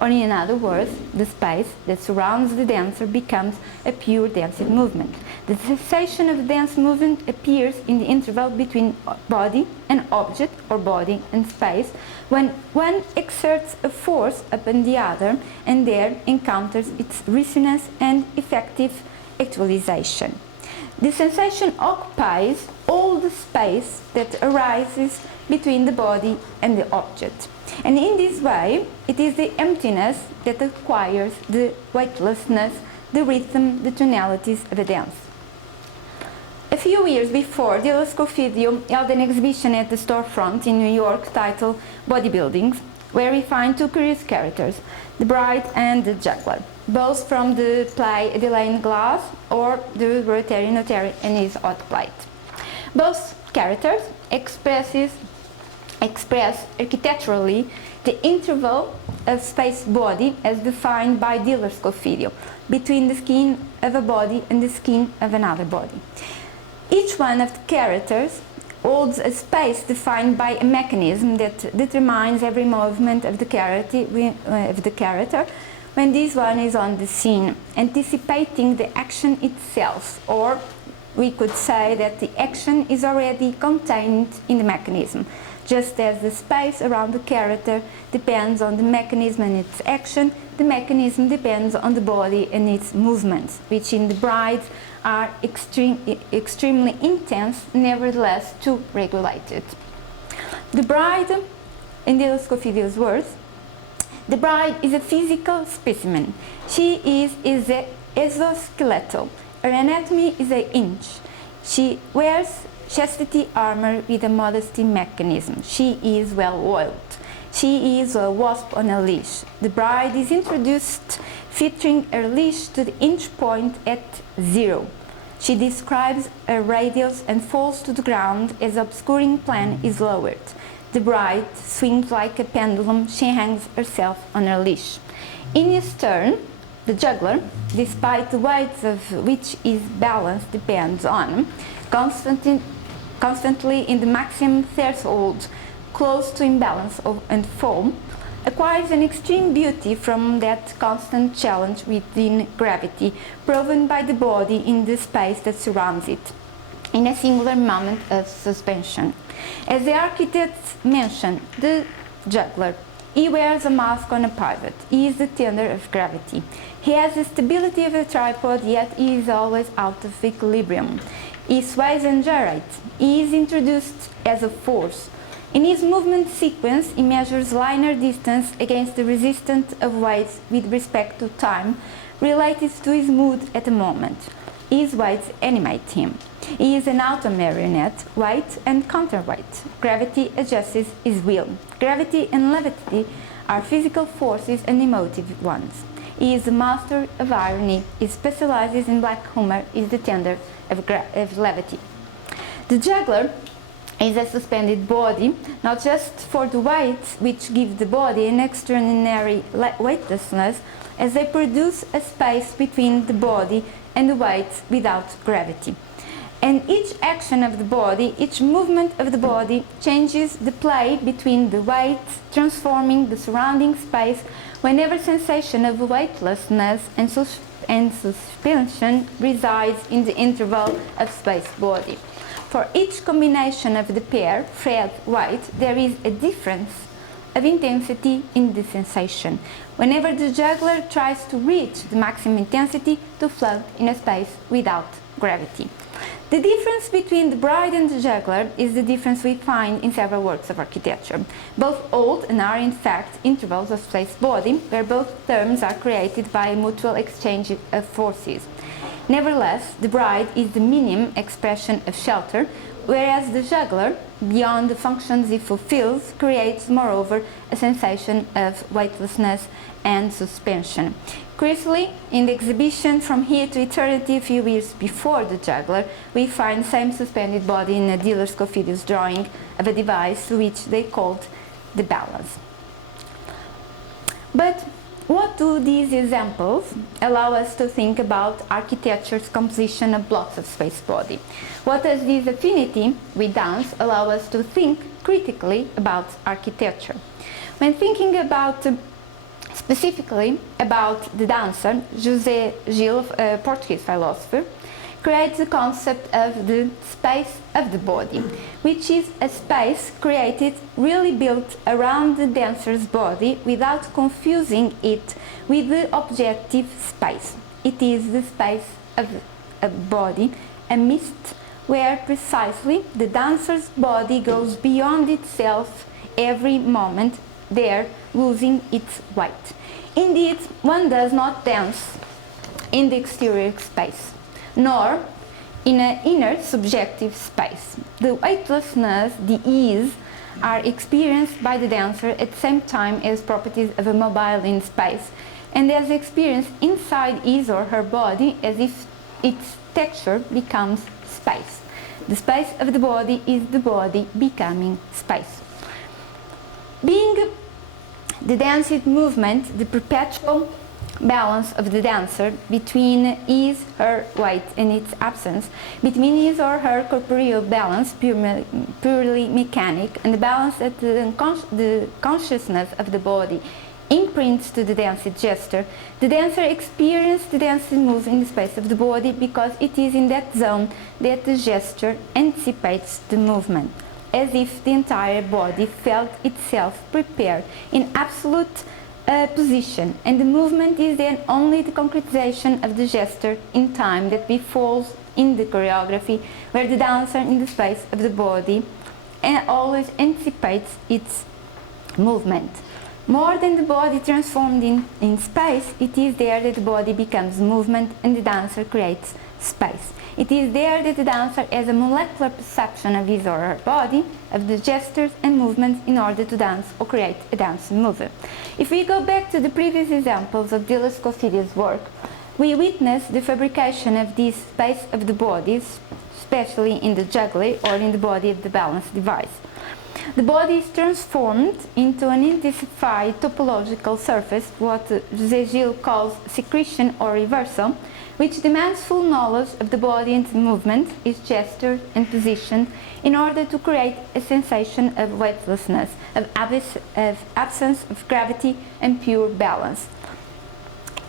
Or in other words, the space that surrounds the dancer becomes a pure dancing movement. The cessation of the dance movement appears in the interval between body and object or body and space when one exerts a force upon the other and there encounters its resonance and effective actualization. The sensation occupies all the space that arises between the body and the object. And in this way, it is the emptiness that acquires the weightlessness, the rhythm, the tonalities of a dance. A few years before, Diller-Scofidio held an exhibition at the Storefront in New York titled Bodybuildings, where we find two curious characters, the bride and the juggler, both from the play Adelaide Glass or the Rotary Notary and his Hot Plate. Both characters express architecturally the interval of space-body as defined by Diller-Scofidio between the skin of a body and the skin of another body. Each one of the characters holds a space defined by a mechanism that determines every movement of the character when this one is on the scene, anticipating the action itself, or we could say that the action is already contained in the mechanism. Just as the space around the character depends on the mechanism and its action, the mechanism depends on the body and its movements, which in the bride are extremely intense, nevertheless too regulated. The bride, in Diller-Scofidio's words, the bride is a physical specimen. She is exoskeletal. Her anatomy is an inch. She wears chastity armor with a modesty mechanism. She is well oiled. She is a wasp on a leash. The bride is introduced featuring her leash to the inch point at 0. She describes a radius and falls to the ground as the obscuring plane is lowered. The bride swings like a pendulum. She hangs herself on her leash. In his turn, the juggler, despite the weight of which his balance depends on, constantly in the maximum threshold, close to imbalance and fall, acquires an extreme beauty from that constant challenge within gravity, proven by the body in the space that surrounds it. in a singular moment of suspension. As the architect mentioned, the juggler, he wears a mask on a pivot. He is the tender of gravity. He has the stability of a tripod, yet he is always out of equilibrium. He sways and gyrates. He is introduced as a force. In his movement sequence, he measures linear distance against the resistance of weights with respect to time related to his mood at the moment. His weights animate him. He is an auto marionette, weight and counterweight. Gravity adjusts his will. Gravity and levity are physical forces and emotive ones. He is a master of irony. He specializes in black humor. He is the tender of levity. The juggler is a suspended body, not just for the weights which give the body an extraordinary weightlessness, as they produce a space between the body and the weights without gravity. And each action of the body, each movement of the body changes the play between the weights, transforming the surrounding space whenever sensation of weightlessness and suspension resides in the interval of space-body. For each combination of the pair, Fred-weight, there is a difference of intensity in the sensation, whenever the juggler tries to reach the maximum intensity to float in a space without gravity. The difference between the bride and the juggler is the difference we find in several works of architecture. Both hold and are in fact intervals of space-body, where both terms are created by a mutual exchange of forces. Nevertheless, the bride is the minimum expression of shelter, whereas the juggler, beyond the functions it fulfills, creates moreover a sensation of weightlessness and suspension. Curiously, in the exhibition From Here to Eternity a few years before the juggler, we find the same suspended body in a dealer Scofidius drawing of a device which they called the balance. But what do these examples allow us to think about architecture's composition of blocks of space body? What does this affinity with dance allow us to think critically about architecture? When thinking about specifically about the dancer, José Gil, a Portuguese philosopher, creates the concept of the space of the body, which is a space created, really built around the dancer's body without confusing it with the objective space. It is the space of a body, a mist where precisely the dancer's body goes beyond itself every moment, there losing its weight. Indeed, one does not dance in the exterior space, nor in an inner subjective space. The weightlessness, the ease, are experienced by the dancer at the same time as properties of a mobile in space, and as experienced inside his or her body as if its texture becomes space. The space of the body is the body becoming space. Being the dancing movement, the perpetual balance of the dancer between his, her weight and its absence, between his or her corporeal balance, purely mechanic, and the balance that the consciousness of the body imprints to the dancing gesture, the dancer experiences the dancing move in the space of the body because it is in that zone that the gesture anticipates the movement, as if the entire body felt itself prepared in absolute position, and the movement is then only the concretization of the gesture in time that befalls in the choreography, where the dancer in the space of the body always anticipates its movement. More than the body transformed in space, it is there that the body becomes movement and the dancer creates space. It is there that the dancer has a molecular perception of his or her body, of the gestures and movements in order to dance or create a dance mover. If we go back to the previous examples of Dilas Costidia's work, we witness the fabrication of this space of the bodies, especially in the juggler or in the body of the balance device. The body is transformed into an intensified topological surface, what José Gil calls secretion or reversal, which demands full knowledge of the body and movement, its gesture and position, in order to create a sensation of weightlessness, of absence of gravity and pure balance,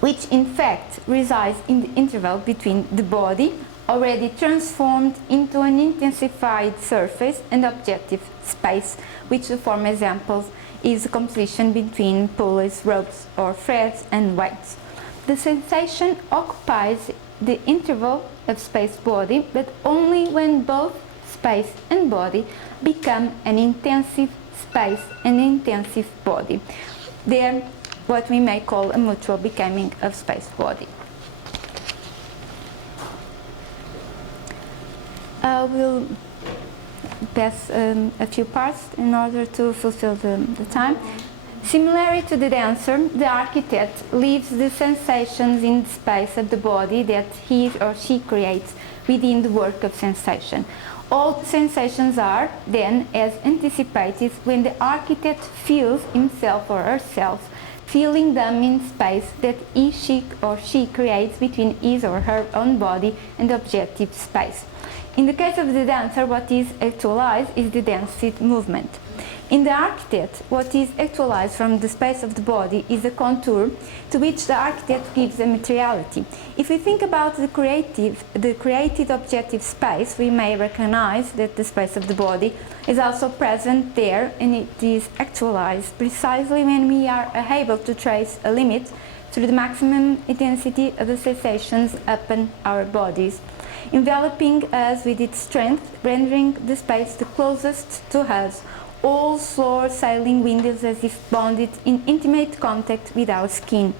which in fact resides in the interval between the body already transformed into an intensified surface and objective space, which the former examples is the composition between pulleys, ropes or threads and weights. The sensation occupies the interval of space-body, but only when both space and body become an intensive space and intensive body. They're what we may call a mutual becoming of space-body. We'll pass a few parts in order to fulfill the time. Similarly to the dancer, the architect leaves the sensations in the space of the body that he or she creates within the work of sensation. All sensations are then as anticipated when the architect feels himself or herself feeling them in space that he, she or she creates between his or her own body and the objective space. In the case of the dancer, what is actualized is the danced movement. In the architect, what is actualized from the space of the body is a contour to which the architect gives a materiality. If we think about the created objective space, we may recognize that the space of the body is also present there, and it is actualized precisely when we are able to trace a limit through the maximum intensity of the sensations upon our bodies, enveloping us with its strength, rendering the space the closest to us, all floor sailing windows as if bonded in intimate contact with our skin,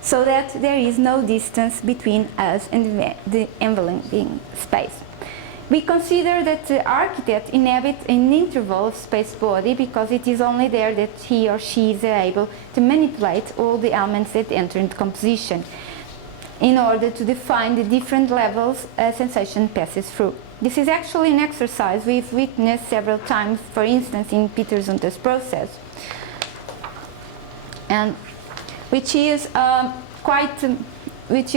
so that there is no distance between us and the enveloping space. We consider that the architect inhabits an interval of space-body because it is only there that he or she is able to manipulate all the elements that enter into composition in order to define the different levels a sensation passes through. This is actually an exercise we've witnessed several times, for instance, in Peter Zumthor's process, and which is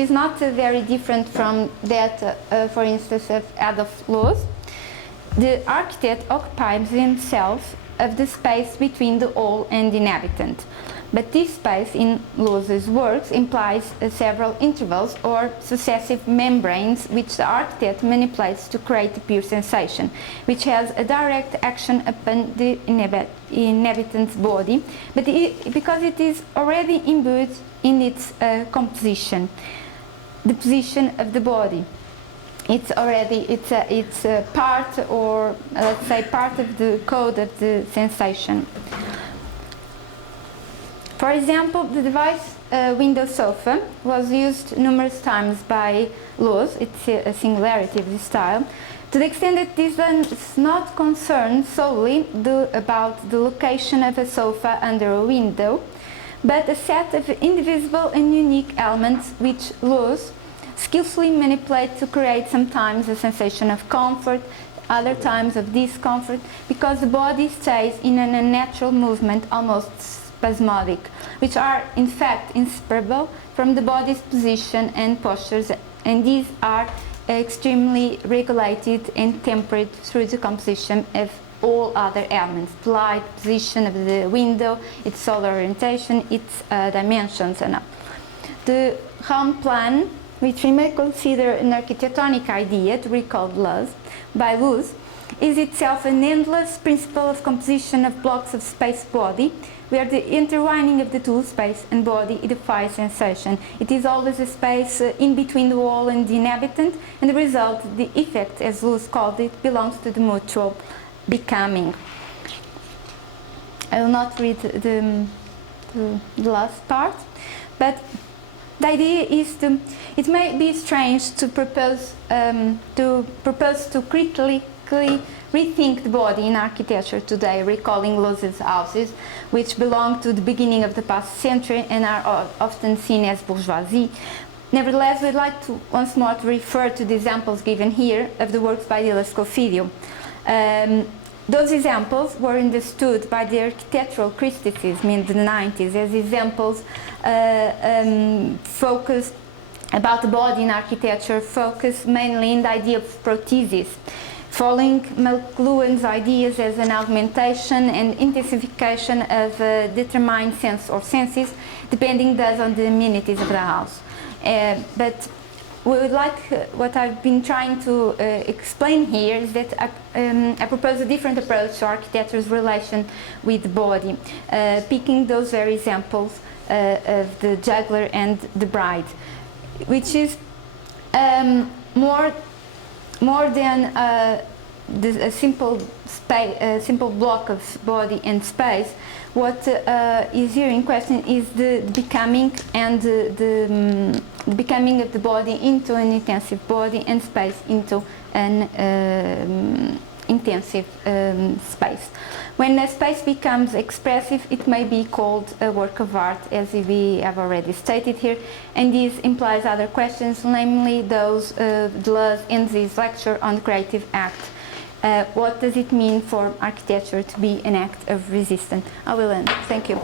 not very different from that, for instance, of Adolf Loos. The architect occupies himself of the space between the whole and the inhabitant. But this space in Loos's works implies several intervals or successive membranes which the architect manipulates to create a pure sensation, which has a direct action upon the inhabitant's body, but because it is already imbued in its composition, the position of the body. It's a part, or let's say part of the code of the sensation. For example, the device window sofa was used numerous times by Loos. It's a singularity of this style, to the extent that this does not concern solely about the location of a sofa under a window, but a set of indivisible and unique elements which Loos skillfully manipulate to create sometimes a sensation of comfort, other times of discomfort, because the body stays in an unnatural movement, almost spasmodic, which are in fact inseparable from the body's position and postures, and these are extremely regulated and tempered through the composition of all other elements: the light, position of the window, its solar orientation, its dimensions, and the home plan, which we may consider an architectonic idea to recall Loos, by Loos, is itself an endless principle of composition of blocks of space-body, where the intertwining of the two, space and body, edifies sensation. It is always a space in between the wall and the inhabitant, and the result, the effect, as Loos called it, belongs to the mutual becoming. I will not read the last part, but the idea is it may be strange to propose to critically rethink the body in architecture today, recalling Loos's houses, which belong to the beginning of the past century and are often seen as bourgeoisie. Nevertheless, we'd like to once more to refer to the examples given here of the works by Dila Scofidio. Those examples were understood by the architectural criticism in the 90s as examples focused about the body in architecture, focused mainly in the idea of prosthesis, following McLuhan's ideas as an augmentation and intensification of a determined sense or senses, depending thus on the amenities of the house. But we would like, what I've been trying to explain here is that I propose a different approach to architecture's relation with the body, picking those very examples of the juggler and the bride, which is more than a simple block of body and space. What is here in question is the becoming and the becoming of the body into an intensive body and space into an intensive space. When a space becomes expressive, it may be called a work of art, as we have already stated here, and this implies other questions, namely those Deleuze ends his lecture on the creative act. What does it mean for architecture to be an act of resistance? I will end. Thank you.